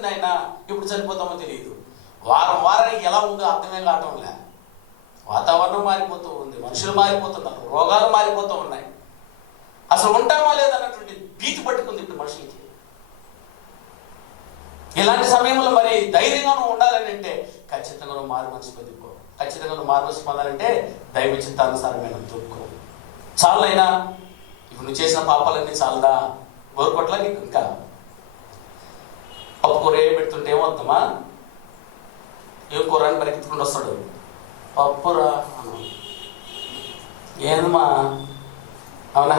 ఉంది నాయన, ఇప్పుడు చనిపోతామో తెలియదు. వారానికి ఎలా ఉందో అర్థమే కావటంలే. వాతావరణం మారిపోతూ ఉంది, మనుషులు మారిపోతున్నారు, రోగాలు మారిపోతూ ఉన్నాయి. అసలు ఉంటామా లేదన్నటువంటి భీతి పట్టుకుంది ఇప్పుడు మనుషులకి. ఇలాంటి సమయంలో మరి ధైర్యంగా నువ్వు ఉండాలని అంటే ఖచ్చితంగా నువ్వు మారు మనసు పొందిపో. ఖచ్చితంగా నువ్వు మారు మనసు పొందాలంటే దైవ చిత్తానుసారమైన దూక్కో. చాలైనా ఇప్పుడు నువ్వు చేసిన పాపాలన్నీ చాలదా? గోరుకొట్ల నీకు ఇంకా పప్పు కూర పెడుతుంటే ఏమవుతామా? ఏం కూర అని పరిగెత్తుకుంటూ వస్తాడు. పప్పురా ఏందమ్మా, అవునా?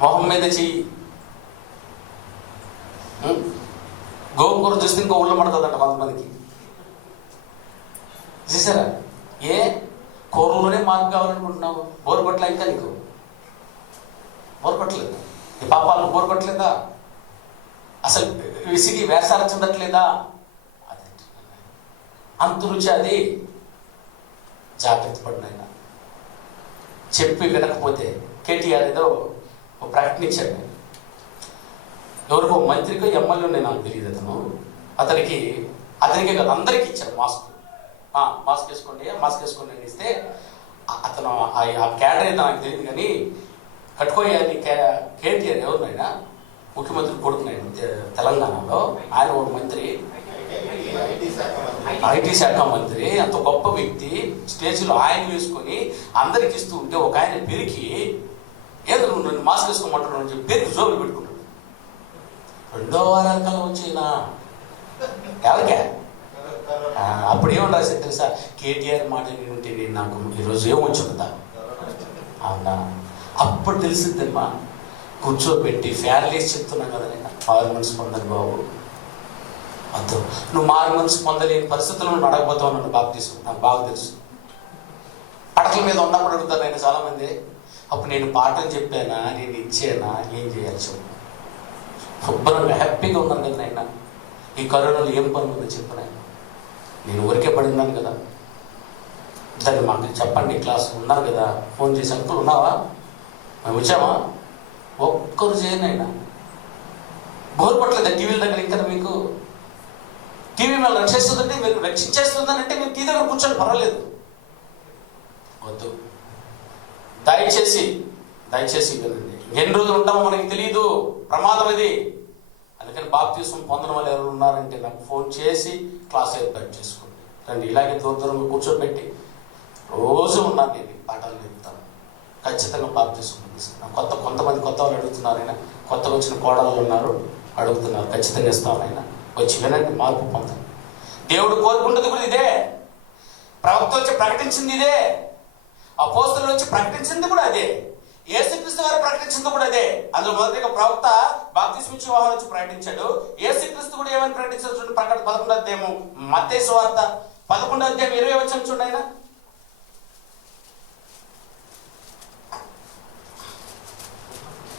మొహం మీద చెయ్యి. గోంగూర చూస్తే ఇంకో ఊళ్ళో పడుతుందంట కొంతమందికి. చూసారా? ఏ కూరలోనే మార్పు కావాలనుకుంటున్నావు? బోరు కొట్ల ఇంకా నీకు బోరు కొట్టలేదు? ఈ పాపాలను బోరు కొట్టలేదా? అసలు విసిగి వేసాల చెందట్లేదా? అదే అంత రుచి అది. జాగ్రత్త పడినైనా చెప్పి వినకపోతే కేటీఆర్ ఏదో ప్రకటన ఇచ్చాడు. ఎవరికో మంత్రికో ఎమ్మెల్యేనే నాకు తెలియదు. అతనికే కదా అందరికీ ఇచ్చాడు మాస్క్. మాస్క్ వేసుకోండి అని ఇస్తే అతను ఆ క్యాడర్ అయితే నాకు తెలియదు కానీ కట్టుకోయాలి. కేటీఆర్ ఎవరినైనా ముఖ్యమంత్రి కొడుకున్నాడు తెలంగాణలో. ఆయన ఒక మంత్రి, ఐటీ శాఖ మంత్రి, అంత గొప్ప వ్యక్తి. స్టేజ్లో ఆయన వేసుకొని అందరికి ఇస్తూ ఉంటే ఒక ఆయన పెరిగి ఏదో నన్ను మాస్క్ వేసుకోమంటున్నాను అని చెప్పి పెరిగి జోబులు పెట్టుకున్నాడు. 2వ వారాల కాలం వచ్చినా ఎవరికే అప్పుడు ఏమని రాసేది తెలుసా? కేటీఆర్ మాట వింటే నాకు ఈరోజు ఏమొచ్చుందా? అవునా? అప్పుడు తెలిసిందమ్మా. కూర్చోబెట్టి ఫ్యాన్లీస్ చెప్తున్నాను కదా నేను, మారు మనసు పొందని బాబు. అంతో నువ్వు మారు మనసు పొందలేని పరిస్థితుల్లో నువ్వు అడగబోతావు. నన్ను బాప్తీసం నాకు బాగా తెలుసు. పడకల మీద ఉన్నప్పుడు అడుగుతారు నేను చాలామంది. అప్పుడు నేను పాఠం చెప్పానా, నేను ఇచ్చానా, ఏం చేయాలి చెప్పు. శుభ్రంగా హ్యాపీగా ఉన్నాను కదా నాయన. ఈ కరోనాలో ఏం పని ఉందో చెప్పు నాయన. నేను ఊరికే పడి ఉన్నాను కదా. దాన్ని మాకు చెప్పండి, క్లాస్ ఉన్నారు కదా, ఫోన్ చేసి అంకుల్ ఉన్నావా, మేము వచ్చామా? ఒక్కరు చేయనైనా బోర్ కొట్టలేదా? టీవీల దగ్గర ఇంకా మీకు టీవీ మిమ్మల్ని రక్షిస్తుందంటే, మీరు రక్షించేస్తుందంటే మీరు టీ దగ్గర కూర్చొని పర్వాలేదు. వద్దు, దయచేసి వినండి. ఎన్ని రోజులు ఉంటామో మనకి తెలియదు, ప్రమాదం ఇది. అందుకని బాప్తీసం పొందడం వాళ్ళు ఎవరు ఉన్నారంటే నాకు ఫోన్ చేసి క్లాస్ ఏర్పాటు చేసుకోండి. రండి, ఇలాగే దూరంగా కూర్చోబెట్టి రోజు ఉన్నాను నేను పాఠాలు చెప్తాను. ఖచ్చితంగా బాప్తీసం పొందిస్తున్నాను. కొంతమంది కొత్త వాళ్ళు అడుగుతున్నారు. ఆయన కొత్తగా వచ్చిన కోడళ్ళు ఉన్నారు, అడుగుతున్నారు. ఖచ్చితంగా ఇస్తాను. ఆయన వచ్చి వినండి, మార్పు పొందండి. దేవుడు కోరుకుంటుంది కూడా ఇదే. ప్రవక్త వచ్చి ప్రకటించింది ఇదే. అపోస్తలులు వచ్చి ప్రకటించింది కూడా అదే. యేసుక్రీస్తు గారు ప్రకటించింది కూడా అదే. అందులో మొదటిగా ప్రవక్త బాప్తిస్మ ఇచ్చే యోహాను వచ్చి ప్రకటించాడు. యేసుక్రీస్తు కూడా ఏమని ప్రకటించాడు చూడండి. ప్రకటన 11వ అధ్యాయము, మత్తయి సువార్త 11వ అధ్యాయం 20వ వచనం చూడండి. ఆయన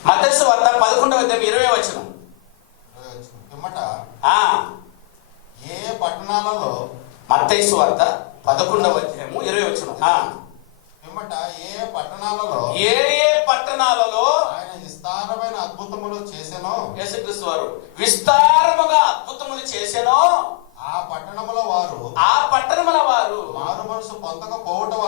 మత్తయి సువార్త 11వ అధ్యాయం 20వ వచనం. పిమ్మట ఏ పట్టణాలలో, మత్తయి సువార్త 11వ అధ్యాయము 20వ వచనం. పిమ్మట ఏ పట్టణాలలో ఆయన విస్తారమైన అద్భుతములు చేసెనో, యేసుక్రీస్తు వారు విస్తారముగా అద్భుతములు చేసెనో, ఆ పట్టణముల వారు మారు మనసు పొందకపోవటం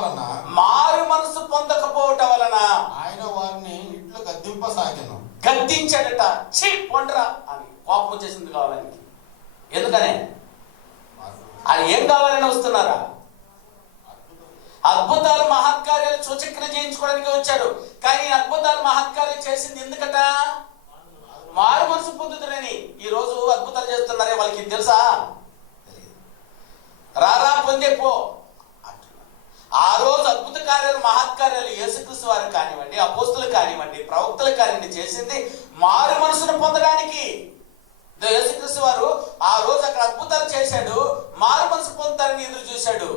వలన ఆయన వారిని ఇట్లు గద్దింపసాగెను. గద్దించాడట. చీ పొండ్రా అని కోపం వచ్చేసింది కావాలని. ఎందుకనే? అది ఏం కావాలని వస్తున్నారా? అద్భుతాలు మహత్కార్యాలు సూచక్రియ చేయించుకోవడానికి వచ్చాడు. కానీ అద్భుతాలు మహత్కార్యాలు చేసింది ఎందుకట? మారు మనసు పొందుతారని. ఈ రోజు అద్భుతాలు చేస్తున్నారే వాళ్ళకి తెలుసా? రారా పొందే పో. ఆ రోజు అద్భుత కార్యాలు మహత్కార్యాలు యేసుక్రీస్తు వారు కానివ్వండి, అపోస్తులు కానివ్వండి, ప్రవక్తలు కానివ్వండి చేసింది మారు మనసును పొందడానికి. యేసుక్రీస్తు వారు ఆ రోజు అక్కడ అద్భుతాలు చేశాడు, మారు మనసు పొందుతారని ఎదురు చూశాడు.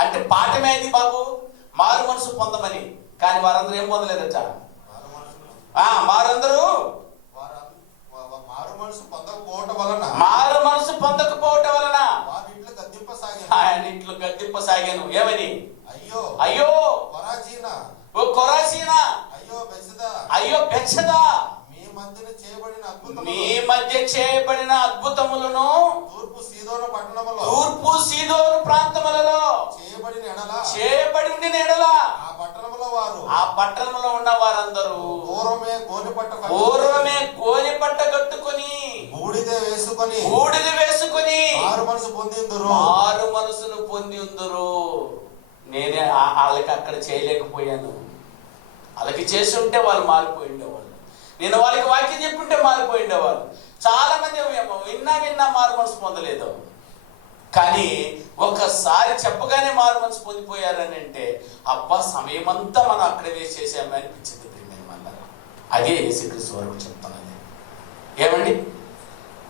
అంటే పాఠమేది బాబు? మారు మనసు పొందమని. కానీ వారందరూ ఏం పొందలేదట. వారందరూ మారు మనసు పొందకపోవటం వలన ఆయన ఇట్లు గద్దింపసాగాను. ఏమని? అయ్యో అయ్యో కొరాజీనా, కొరాజీనా, అయ్యో బెత్సదా, అయ్యో బెత్సదా, మీ మధ్యన చేయబడిన మీ అద్భుతములు మధ్య చేయబడిన అద్భుతములను తూర్పు సీదోను పట్టణములో తూర్పు సీదోను ప్రాంతములలో చేయబడిన ఎడల చేయబడి ఉండిన ఎడల ఆ పట్టణములో వారు ఆ పట్టణంలో ఉన్న వారందరూ పూర్వమే గోనెపట్ట పూర్వమే గోనె పట్ట కట్టుకొని బూడిద వేసుకొని బూడిద వేసుకొని మారు మనసు పొందిందురు. మారు మనసును పొంది ఉందరు. నేనే వాళ్ళకి అక్కడ చేయలేకపోయాను. వాళ్ళకి చేసి ఉంటే వాళ్ళు మారిపోయి ఉండేవాళ్ళు. నేను వాళ్ళకి వాక్యం చెప్పుంటే మారిపోయి ఉండేవాళ్ళు. చాలా మంది విన్నా మారు మనసు పొందలేదు. కానీ ఒకసారి చెప్పగానే మారు మనసు పొందిపోయారని అంటే అబ్బా సమయం అంతా మనం అక్కడ వేస్ట్ చేసామని అనిపించింది. అదే యేసుక్రీస్తు వరకు చెప్తున్నది. ఏమండి,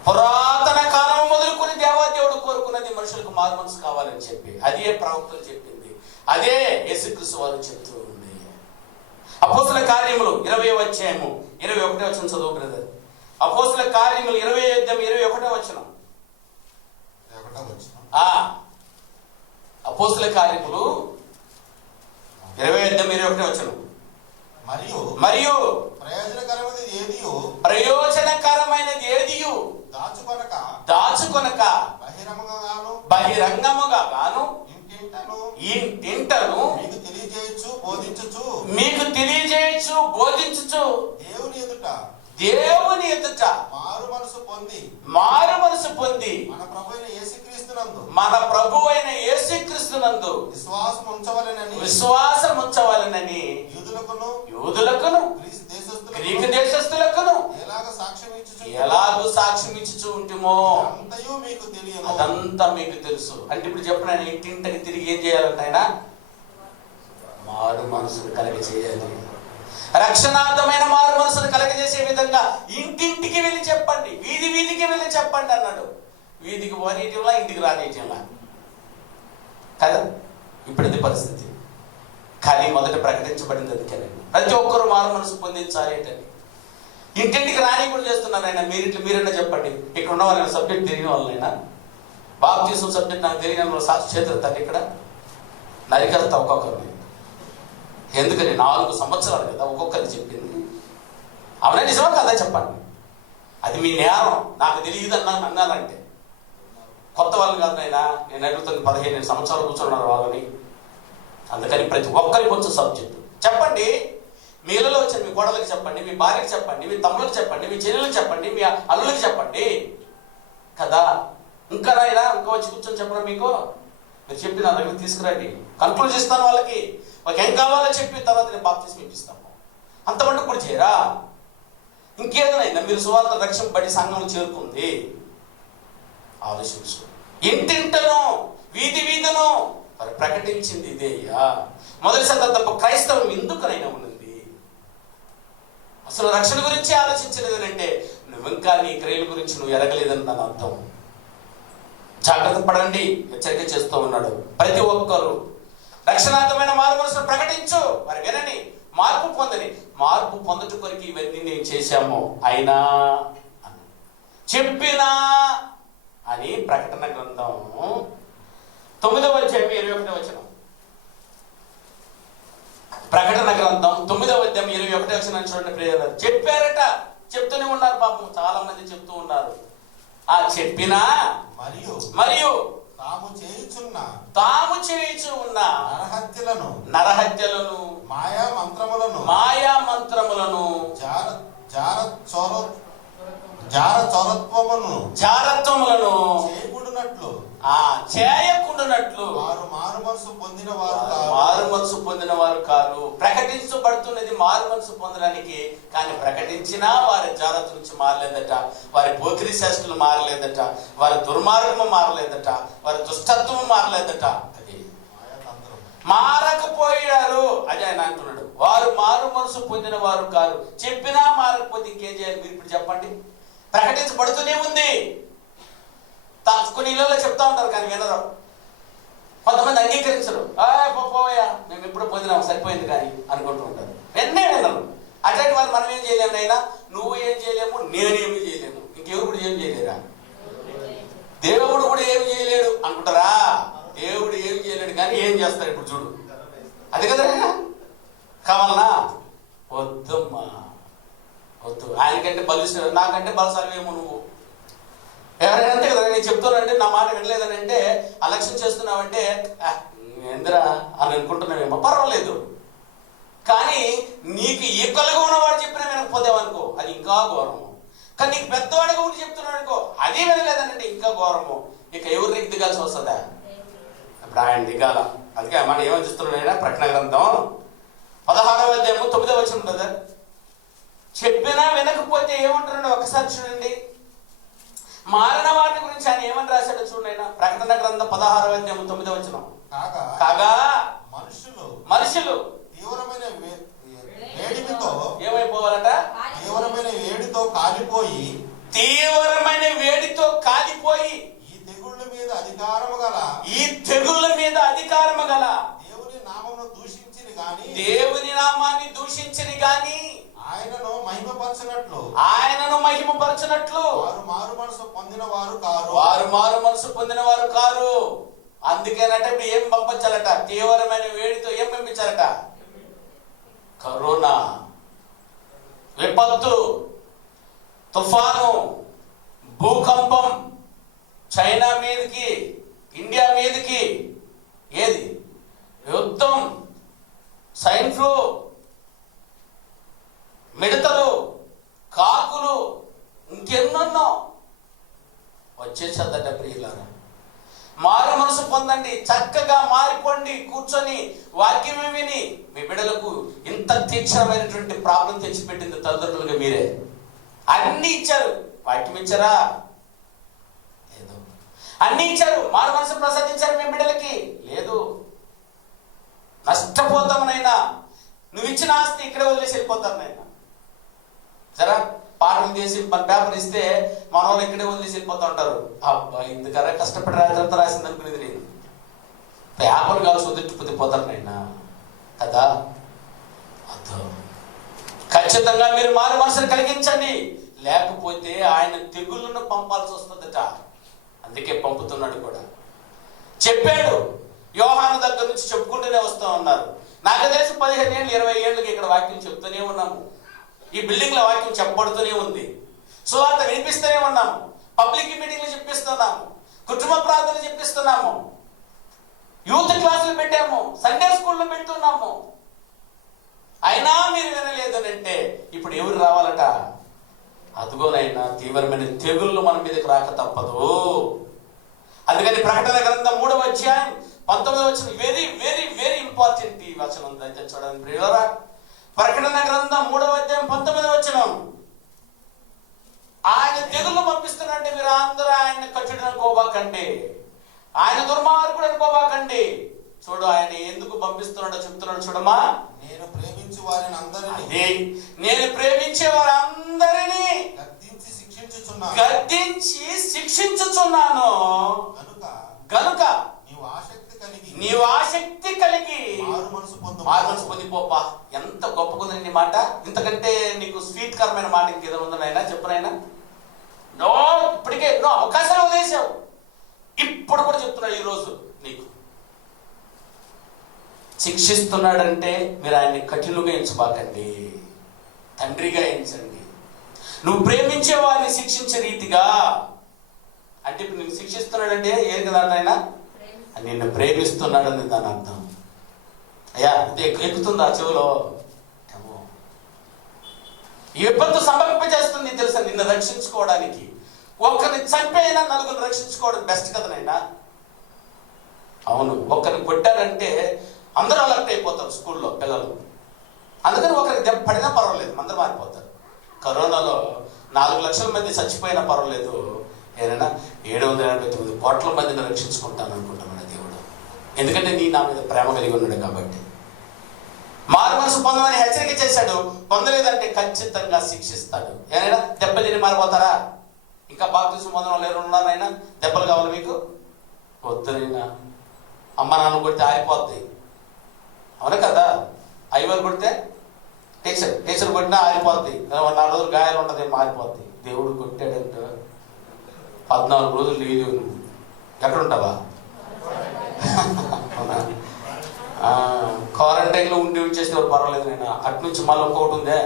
పురాతన కాలం మొదలుకొని దేవాదేవుడు కోరుకున్నది మనుషులకు మారు మనసు కావాలని చెప్పి అదే ప్రవక్తలు చెప్పింది. అదే యేసుక్రీస్తు వారు చెప్తూ ఉంది. అపోస్తుల కార్యములు 20వ అధ్యాయము 21వ వచనం చదువు బ్రదర్. అపోస్తుల కార్యములు 20వ వచనం. అపోస్తుల కార్యములు 20వ వచనం. మరియు ప్రయోజనకరమైనది ఏదియు దాచుకొనక బహిరంగముగా గాను ఇంటను మీకు తెలియజేయచ్చు బోధించుచు దేవుని ఎదుట మారు మనసు పొంది మన ప్రభు అయిన యేసుక్రీస్తునందు విశ్వాసం ఉంచవలెనని యూదులకును గ్రీకు దేశస్థులకును ఎలాగూ సాక్ష్యం ఇచ్చుచూ ఉంటుమో అదంతా మీకు తెలుసు. అంటే ఇప్పుడు చెప్పిన ఇంటింటికి తిరిగి ఏం చేయాలంటే ఆయన మారు మనసును కలిగ చేయాలి. రక్షణార్థమైన మారు మనసును కలగజేసే విధంగా ఇంటింటికి వెళ్ళి చెప్పండి, వీధి వీధికి వెళ్ళి చెప్పండి అన్నాడు. వీధికి పోనీటిలా ఇంటికి రానిటిలా కదా ఇప్పుడు ఇది పరిస్థితి. కానీ మొదట ప్రకటించబడింది అందుకేనండి, ప్రతి ఒక్కరు మారు మనసు పొందించాలి ఏంటని. ఇంటింటికి రాని కూడా చేస్తున్నారు ఆయన. మీరైనా చెప్పండి, ఇక్కడ ఉన్న వాళ్ళైనా సబ్జెక్ట్ తెలియని వాళ్ళైనా బాప్తిసం సబ్జెక్ట్ నాకు తెలియని వాళ్ళు సాక్షి చేతులుతాను ఇక్కడ నరికెళ్తా ఒక్కొక్కరిని. ఎందుకని 4 సంవత్సరాలు కదా ఒక్కొక్కరిని చెప్పింది. అవునా నిజమా కదా చెప్పండి. అది మీ నేరం. నాకు తెలియదు అన్నానంటే కొత్త వాళ్ళని కాదు నాయనా, నేను అడుగుతుంది 15 సంవత్సరాలు కూర్చున్నారు వాళ్ళని. అందుకని ప్రతి ఒక్కరికి వచ్చే సబ్జెక్టు చెప్పండి. మీ ఇళ్ళలో వచ్చి మీ కోడలకి చెప్పండి, మీ భార్యకి చెప్పండి, మీ తమ్ముళ్ళకి చెప్పండి, మీ చెల్లెలకు చెప్పండి, మీ అల్లులకి చెప్పండి కదా. ఇంకా నాయనా ఇంకా వచ్చి కూర్చొని చెప్పడం మీకు మీరు చెప్పి నా దగ్గర తీసుకురండి, కన్క్లూజ్ ఇస్తాను వాళ్ళకి. వాళ్ళకి ఏం కావాలో చెప్పి తర్వాత నేను బాప్తిస్మం ఇప్పిస్తాము. అంతమంది కూడా చేయరా? ఇంకేదైనా మీరు సువార్త రక్షింపబడి సంఘం చేరుకుంది ఆలోచించు. ఇంటింటను వీధి వీధను మరి ప్రకటించింది ఇదేయ్యా. మొదటిసారి తప్ప క్రైస్తవం ఎందుకనైనా ఉన్నది. అసలు రక్షణ గురించి ఆలోచించలేదనంటే నువ్వు ఇంకా నీ క్రియల గురించి నువ్వు ఎరగలేదని దాని అర్థం. జాగ్రత్త పడండి, హెచ్చరిక చేస్తూ ఉన్నాడు. ప్రతి ఒక్కరు రక్షణార్థమైన మారు మనసును ప్రకటించు, మరి వినని మార్పు పొందని. మార్పు పొందట కొరకు ఇవన్నీ నేను చేశాము అయినా చెప్పినా అని ప్రకటన గ్రంథం 9వ అధ్యాయం 21వ వచనం. ప్రకటన గ్రంథం 9వ అధ్యాయం 21వ వచనం చూడండి ప్రియులారా. చెప్పారట, చెప్తూనే ఉన్నారు పాపం, చాలా మంది చెప్తూ ఉన్నారు. ఆ చెప్పినా మరియు తాము చేయుచు ఉన్న నరహత్యలను మాయా మంత్రములను జారత్వములను చేయకుండానట్లు మారు మనసు పొందిన వారు కాదు. ప్రకటించబడుతున్నది మారు మనసు పొందడానికి. కానీ ప్రకటించినా వారి జాగ్రత్త నుంచి మారలేదట, వారి పోకిరి శాస్త్రులు మారలేదట, వారి దుర్మార్గము మారలేదట, వారి దుష్టత్వం మారలేదట. అది మారకపోయారు. అది ఆయన అంటున్నాడు. వారు మారు మనసు పొందిన వారు కాదు. చెప్పినా మారకపోతే ఇంకేం చేయాలి మీరు ఇప్పుడు చెప్పండి. ప్రకటించబడుతూనే ఉంది. కొన్ని ఇళ్ళలో చెప్తా ఉంటారు కానీ వినరు. కొంతమంది అంగీకరించరు. పోయా మేము ఎప్పుడు పొందినాం సరిపోయింది కానీ అనుకుంటూ ఉంటారు. వినరు. అట్లాంటి వాళ్ళు మనం ఏం చేయలేము అయినా, నువ్వు ఏం చేయలేము, నేనేమి చేయలేము, ఇంకెవరు కూడా ఏం చేయలేరా? దేవుడు కూడా ఏమి చేయలేడు అనుకుంటారా? దేవుడు ఏమి చేయలేడు కానీ ఏం చేస్తాడు ఇప్పుడు చూడు. అది కదా కావాలనా? వద్దమ్మా వద్దు. ఆయనకంటే బలిస్తాడు, నాకంటే బలశాలివేమో నువ్వు. ఎవరైనా అంతే కదా, నేను చెప్తానంటే నా మాట వినలేదని అంటే అలక్ష్యం చేస్తున్నావంటే ఏందిరా అని అనుకుంటున్నావేమో, పర్వాలేదు. కానీ నీకు ఈక్వల్గా ఉన్నవాడు చెప్పినా వినకపోతేవనుకో అది ఇంకా ఘోరము. కానీ నీకు పెద్దవాడిగా ఉండి చెప్తున్నాడు అనుకో అది వినలేదనంటే ఇంకా ఘోరము. ఇక ఎవరికి దిగాల్సి వస్తుందా? ఇప్పుడు ఆయన దిగాల. అందుకే మనం ఏమని చూస్తున్నాడు, ప్రకటన గ్రంథం 16వ అధ్యాయము 9వ వచనం కదా, చెప్పినా వినకపోతే ఏమంటున్నాడు ఒకసారి చూడండి. మారిన వాటి గురించి ఆయన ఏమని రాశాడో చూడండి. ప్రకటన గ్రంథం 16వ అధ్యాయము 9వ వచనం. కాగా మనుషులు తీవ్రమైన వేడిమితో ఏమైపోవాలట? తీవ్రమైన వేడితో కాలిపోయి ఈ తెగుళ్ళ మీద అధికారము గల దేవుని నామమును దూషించిరి గాని ఆయనను మహిమపరచునట్లు వారు మారు మనసు పొందిన వారు కారు. అందుకేనట ఇప్పుడు ఏం పంపించాలట? తీవ్రమైన వేడితో ఏం పంపించాలట? కరోనా, విపత్తు, తుఫాను, భూకంపం, చైనా మీదకి, ఇండియా మీదకి, ఏది యుద్ధం, స్వైన్ ఫ్లూ, మిడతలు, కాకులు, ఇంకెన్నో వచ్చేసేద్దట ప్రియులారా. మారు మనసు పొందండి, చక్కగా మారిపోండి, కూర్చొని వాక్యం విని. మీ బిడ్డలకు ఇంత తీక్షణమైనటువంటి ప్రాబ్లం తెచ్చిపెట్టింది తల్లిదండ్రులుగా మీరే. అన్ని ఇచ్చారు, వాక్యం ఇచ్చారా? లేదు. అన్ని ఇచ్చారు, మారు మనసు ప్రసాదించారు మీ బిడ్డలకి? లేదు. నష్టపోతామనైనా, నువ్వు ఇచ్చిన ఆస్తి ఇక్కడే వదిలేసి వెళ్ళిపోతాను నైనా. సరే, పాఠం చేసి మన పేపర్ ఇస్తే మన వాళ్ళు ఇక్కడే వదిలేసి వెళ్ళిపోతూ ఉంటారు. అబ్బా ఇందుకరా కష్టపడి రాజంతా రాసింది అనుకునేది నేను. పేపర్ కావాల్సి వదిలిపోతే పోతారు నైనా కదా. అర్థం ఖచ్చితంగా మీరు మారు మనసును కలిగించండి, లేకపోతే ఆయన తెగుళ్ళను పంపాల్సి వస్తుందట. అందుకే పంపుతున్నాడు కూడా. చెప్పాడు, యోహాను దగ్గర నుంచి చెప్పుకుంటూనే వస్తూ ఉన్నారు. నాకు తెలిసి 15 ఏళ్ళు 20 ఏళ్ళకి ఇక్కడ వాక్యం చెప్తూనే ఉన్నాము. ఈ బిల్డింగ్ లో వాక్యం చెప్పబడుతూనే ఉంది. సువార్త వినిపిస్తూనే ఉన్నాము. పబ్లిక్ మీటింగ్లు చెప్పిస్తున్నాము, కుటుంబ ప్రార్థనలు చెప్పిస్తున్నాము, యూత్ క్లాసులు పెట్టాము, సండే స్కూల్లో పెడుతున్నాము. అయినా మీరు వినలేదు అంటే ఇప్పుడు ఎవరు రావాలట? అదుగోనైనా తీవ్రమైన తెగుళ్ళు మన మీదకి రాక తప్పదు. అందుకని ప్రకటన గ్రంథం 3వ అధ్యాయం 19వ వచనం వెరీ వెరీ వెరీ ఇంపార్టెంట్. ఈ వచనం దయచేసి చూడండి ప్రియులారా. ప్రకటన గ్రంథం 3వ అధ్యాయం 19వ వచనం. ఆయన తెగుళ్ళు పంపిస్తున్నాడంటే మీరు అందరూ ఆయన కఠిన అనుకోబాకండి, ఆయన దుర్మార్గుడు అనుకోబాకండి. చూడు ఆయన ఎందుకు పంపిస్తున్నాడో చెప్తున్నాడు చూడమ్మా. నేను ప్రేమించే వారిని గద్దించి శిక్షించుచున్నాను గనుక నీవు ఆసక్తి కలిగి మారు మనసు పొందిపోపా. ఎంత గొప్పకుంది నీ మాట. ఇంతకంటే నీకు స్వీట్ కరమైన మాట ఇంకేదో ఉందనైనా చెప్పునైనా. నో, ఇప్పటికే నో అవకాశాలు వదిలేసావు. ఇప్పుడు కూడా చెప్తున్నాడు ఈరోజు నీకు శిక్షిస్తున్నాడంటే మీరు ఆయన్ని కఠినంగా ఎంచబాకండి, తండ్రిగా ఎంచండి. నువ్వు ప్రేమించే వారిని శిక్షించే రీతిగా. అంటే ఇప్పుడు నిన్ను శిక్షిస్తున్నాడంటే ఏం కదా ఆయన నిన్ను ప్రేమిస్తున్నాడని దాని అర్థం. అయ్యా ఎక్కుతుందా చెవులో? ఈ విపత్తు సంభవింపజేస్తుంది తెలుసా నిన్ను రక్షించుకోవడానికి. ఒక్కరిని చంపైనా నలుగురు రక్షించుకోవడం బెస్ట్ కదనైనా. అవును, ఒక్కరిని కొట్టారంటే అందరూ అలర్ట్ అయిపోతారు స్కూల్లో పిల్లలు. అందుకని ఒకరికి దెబ్బ పడినా పర్వాలేదు, అందరూ మారిపోతారు. కరోనాలో 4 లక్షల మంది చచ్చిపోయినా పర్వాలేదు, ఏదైనా 789 కోట్ల మందిని రక్షించుకుంటాను అనుకుంటున్నాడు దేవుడు. ఎందుకంటే నీ నా మీద ప్రేమ కలిగి ఉన్నాడు కాబట్టి. మారు మనసు పొందమని హెచ్చరిక చేశాడు. పొందలేదంటే ఖచ్చితంగా శిక్షిస్తాడు. ఏదైనా దెబ్బలు తిని మారిపోతారా? ఇంకా బాప్తిసం పొందిన వాళ్ళు ఎవరు ఉన్నారైనా? దెబ్బలు కావాలి మీకు? వద్దునైనా. అమ్మ నాన్న కొడితే ఆరిపోద్ది, అవునా కదా? ఐవర్ కొడితే టీచర్ కొట్టినా ఆరిపోద్ది, 4 రోజులు గాయాలు ఉంటుంది, మారిపోద్ది. దేవుడు కొట్టాడంట 14 రోజులు లీవ్. నువ్వు ఎక్కడుంటావా? అవునా? క్వారంటైన్లో ఉండి చేసేవారు పర్వాలేదు. నేను అటు నుంచి మళ్ళీ ఇంకొకటి ఉందే,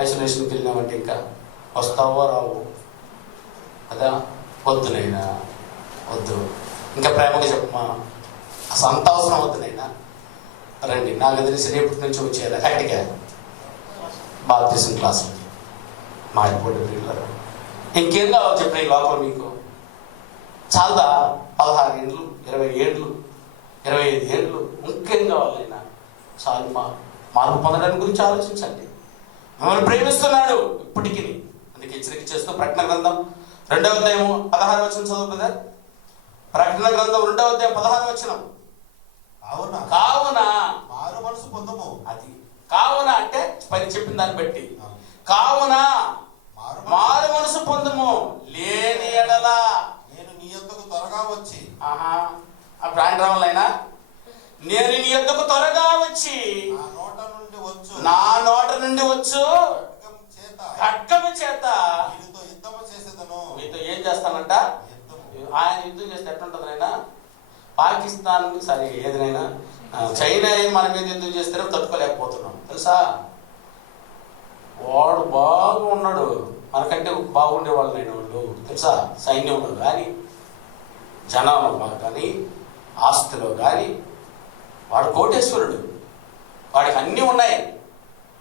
ఐసోలేషన్కి వెళ్ళినామంటే ఇంకా వస్తావో రావు కదా, వద్దునైనా వద్దు, ఇంకా ప్రేమగా చెప్పమా, అసలు అంత అవసరం వద్దునైనా రండి, నాకు తెలిసి రేపటి నుంచి వచ్చేయాలి గట్టిగా బాప్తిజం క్లాసులకి మారిపోయి పిల్లలు. ఇంకేం కావాలి చెప్పిన ఈ లోపల మీకు చాలా 16 ఏళ్ళు 20 ఏళ్ళు 25 ఏళ్ళు ఇంకేం కావాలైనా చాలు. మార్పు పొందడానికి గురించి ఆలోచించండి. మిమ్మల్ని ప్రేమిస్తున్నాడు ఇప్పటికీ. అందుకే హెచ్చరిక చేస్తూ ప్రకటన గ్రంథం 2వ అధ్యాయం 16వ వచనం చదువు కదా. ప్రకటన గ్రంథం 2వ అధ్యాయం 16వ వచనం. కావున మారు మనసు పొందము. అది కావున అంటే పని చెప్పిన దాన్ని బట్టి, కావున మారు మనసు పొందము, లేని ఎడల నేను నీ యొద్దకు త్వరగా వచ్చి. అప్పుడు ఆయన రావాలైనా, నేను నీ యొద్దకు త్వరగా వచ్చి నా నోట నుండి వచ్చు ఖడ్గము చేత మీతో ఏం చేస్తానంట. ఆయన యుద్ధం చేస్తే ఎట్లుంటుంది అయినా, పాకిస్తాన్ సరే ఏదైనా చైనా మన మీద యుద్ధం చేస్తేనే తట్టుకోలేకపోతున్నాం తెలుసా. వాడు బాగా ఉన్నాడు, మనకంటే బాగుండే వాళ్ళు అయిన వాళ్ళు తెలుసా, సైన్యంలో కానీ జనాభా కానీ ఆస్తిలో కానీ. వాడు కోటేశ్వరుడు, వాడికి అన్నీ ఉన్నాయి,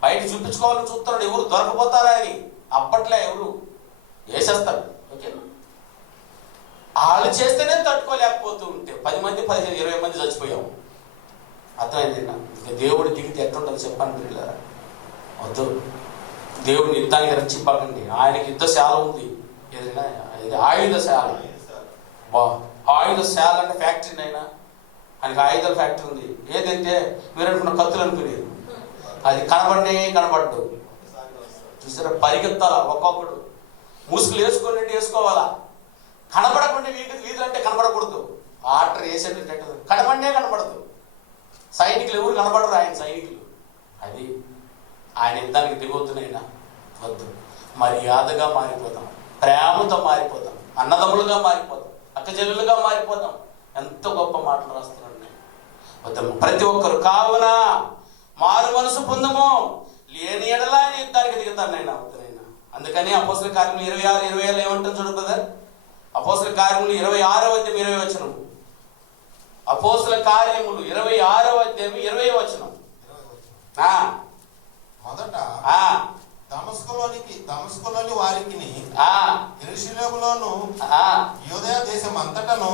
బయట చూపించుకోవాలని చూస్తున్నాడు. ఎవరు దొరకపోతారా అని అప్పట్లో ఎవరు వేసేస్తారు. ఓకేనా, వాళ్ళు చేస్తేనే తట్టుకోలేకపోతూ ఉంటే 10 మంది 15 20 మంది చచ్చిపోయాము. అర్థమైందేనా. ఇంకా దేవుడు దిగితే ఎట్లుంటుంది చెప్పండి పిల్లరా. వద్దు, దేవుడిని యుద్ధానికి రక్షింపకండి. ఆయనకి యుద్ధశాల ఉంది, ఏదైనా ఇది ఆయుధశాల. ఆయుధశాల అంటే ఫ్యాక్టరీ అయినా, ఆయనకి ఆయుధాల ఫ్యాక్టరీ ఉంది. ఏదంటే మీరు అనుకున్న కత్తులు అనుకునేది, అది కనబడ్డు చూసారా, పరిగెత్తాలా ఒక్కొక్కడు, ముసుగులు వేసుకోవాలా, కనబడకుండా వీధులు అంటే కనబడకూడదు. ఆర్డర్ వేసేటట్టు కనబడదు. సైనికులు ఎవరు కనబడరు, ఆయన సైనికులు. అది ఆయన యుద్ధానికి దిగవుతున్నాయినా వద్దు. మర్యాదగా మారిపోతాం, ప్రేమతో మారిపోతాం, అన్నదమ్ములుగా మారిపోతాం, అక్కచెల్లులుగా మారిపోతాం. ఎంత గొప్ప మాటలు రాస్తున్నాడు నేను. వద్దాము ప్రతి ఒక్కరు. కావున మారు మనసు పొందము, లేని ఎడలా యుద్ధానికి దిగుతాను నైనా వద్దునైనా. అందుకని అపోస్తల కార్యములు 26 27 ఏమంటారు చూడు బ్రదర్. అపోస్తల కార్యములు 26వ అధ్యాయం 20వ వచనం. అపోస్తల కార్యములు 26వ అధ్యాయం 20వ వచనం. మొదట దమస్కులోని వారికి యెరూషలేములోను యూదయ దేశం అంతటను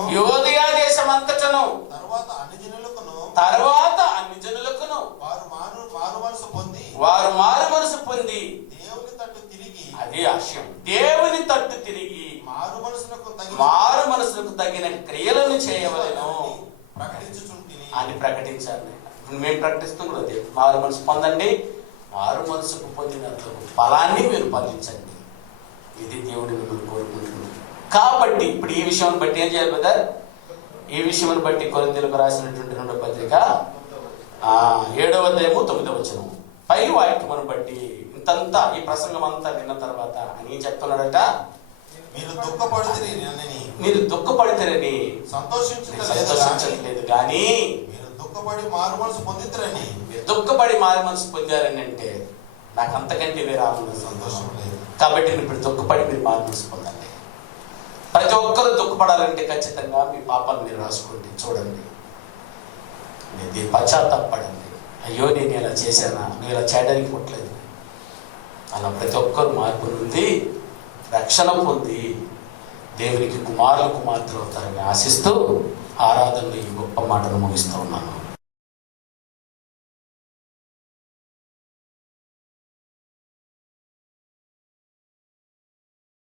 తరువాత అన్ని జనులకును వారు మారు మనసు పొంది దేవుని తట్టు తిరిగి. అదే ఆశయం, దేవుని తట్టు తిరిగి మారు మనసులకు తగిన క్రియలను చేయవలెను అని ప్రకటించాలి. మేము ప్రకటిస్తాం కూడా అదే. మారు మనసు పొందండి, మారు మనసుకు పొందినందుకు ఫలాన్ని మీరు ఫలించండి. ఇది దేవుడి మిమ్మల్ని కోరుకుంటున్నాడు. కాబట్టి ఇప్పుడు ఈ విషయం బట్టి ఏం చేయాలి బ్రదర్? ఈ విషయం బట్టి కొరింథీయులకు రాసినటువంటి 2వ పత్రిక 7వ అధ్యాయము 9వ వచనం. పై వాక్యమును బట్టి ఇంతంతా ఈ ప్రసంగం అంతా విన్న తర్వాత అని ఏం చెప్తున్నాడట? మీరు దుఃఖపడితేరని సంతోషించలేదు కానీ దుఃఖపడి మారు మనసు పొందితరని. మీరు దుఃఖపడి మారు మనసు పొందారని అంటే నాకు అంతకంటే వేరే ఆనందం సంతోషం లేదు. కాబట్టి మీరు ఇప్పుడు దుఃఖపడి మీరు మారు మనసు పొందండి. ప్రతి ఒక్కరూ దుఃఖపడాలంటే ఖచ్చితంగా మీ పాపాలు మీరు రాసుకోండి, చూడండి, మీరు పశ్చాత్తాపడండి. అయ్యో నేను ఇలా చేశానా, నువ్వు ఇలా చేయడానికి పుట్టలేదు. అలా ప్రతి ఒక్కరు మార్పు నుండి రక్షణ పొంది దేవునికి కుమారులు కుమార్తెలు అవుతారని ఆశిస్తూ ఆరాధనలో ఈ గొప్ప మాటను ముగిస్తూ ఉన్నాను.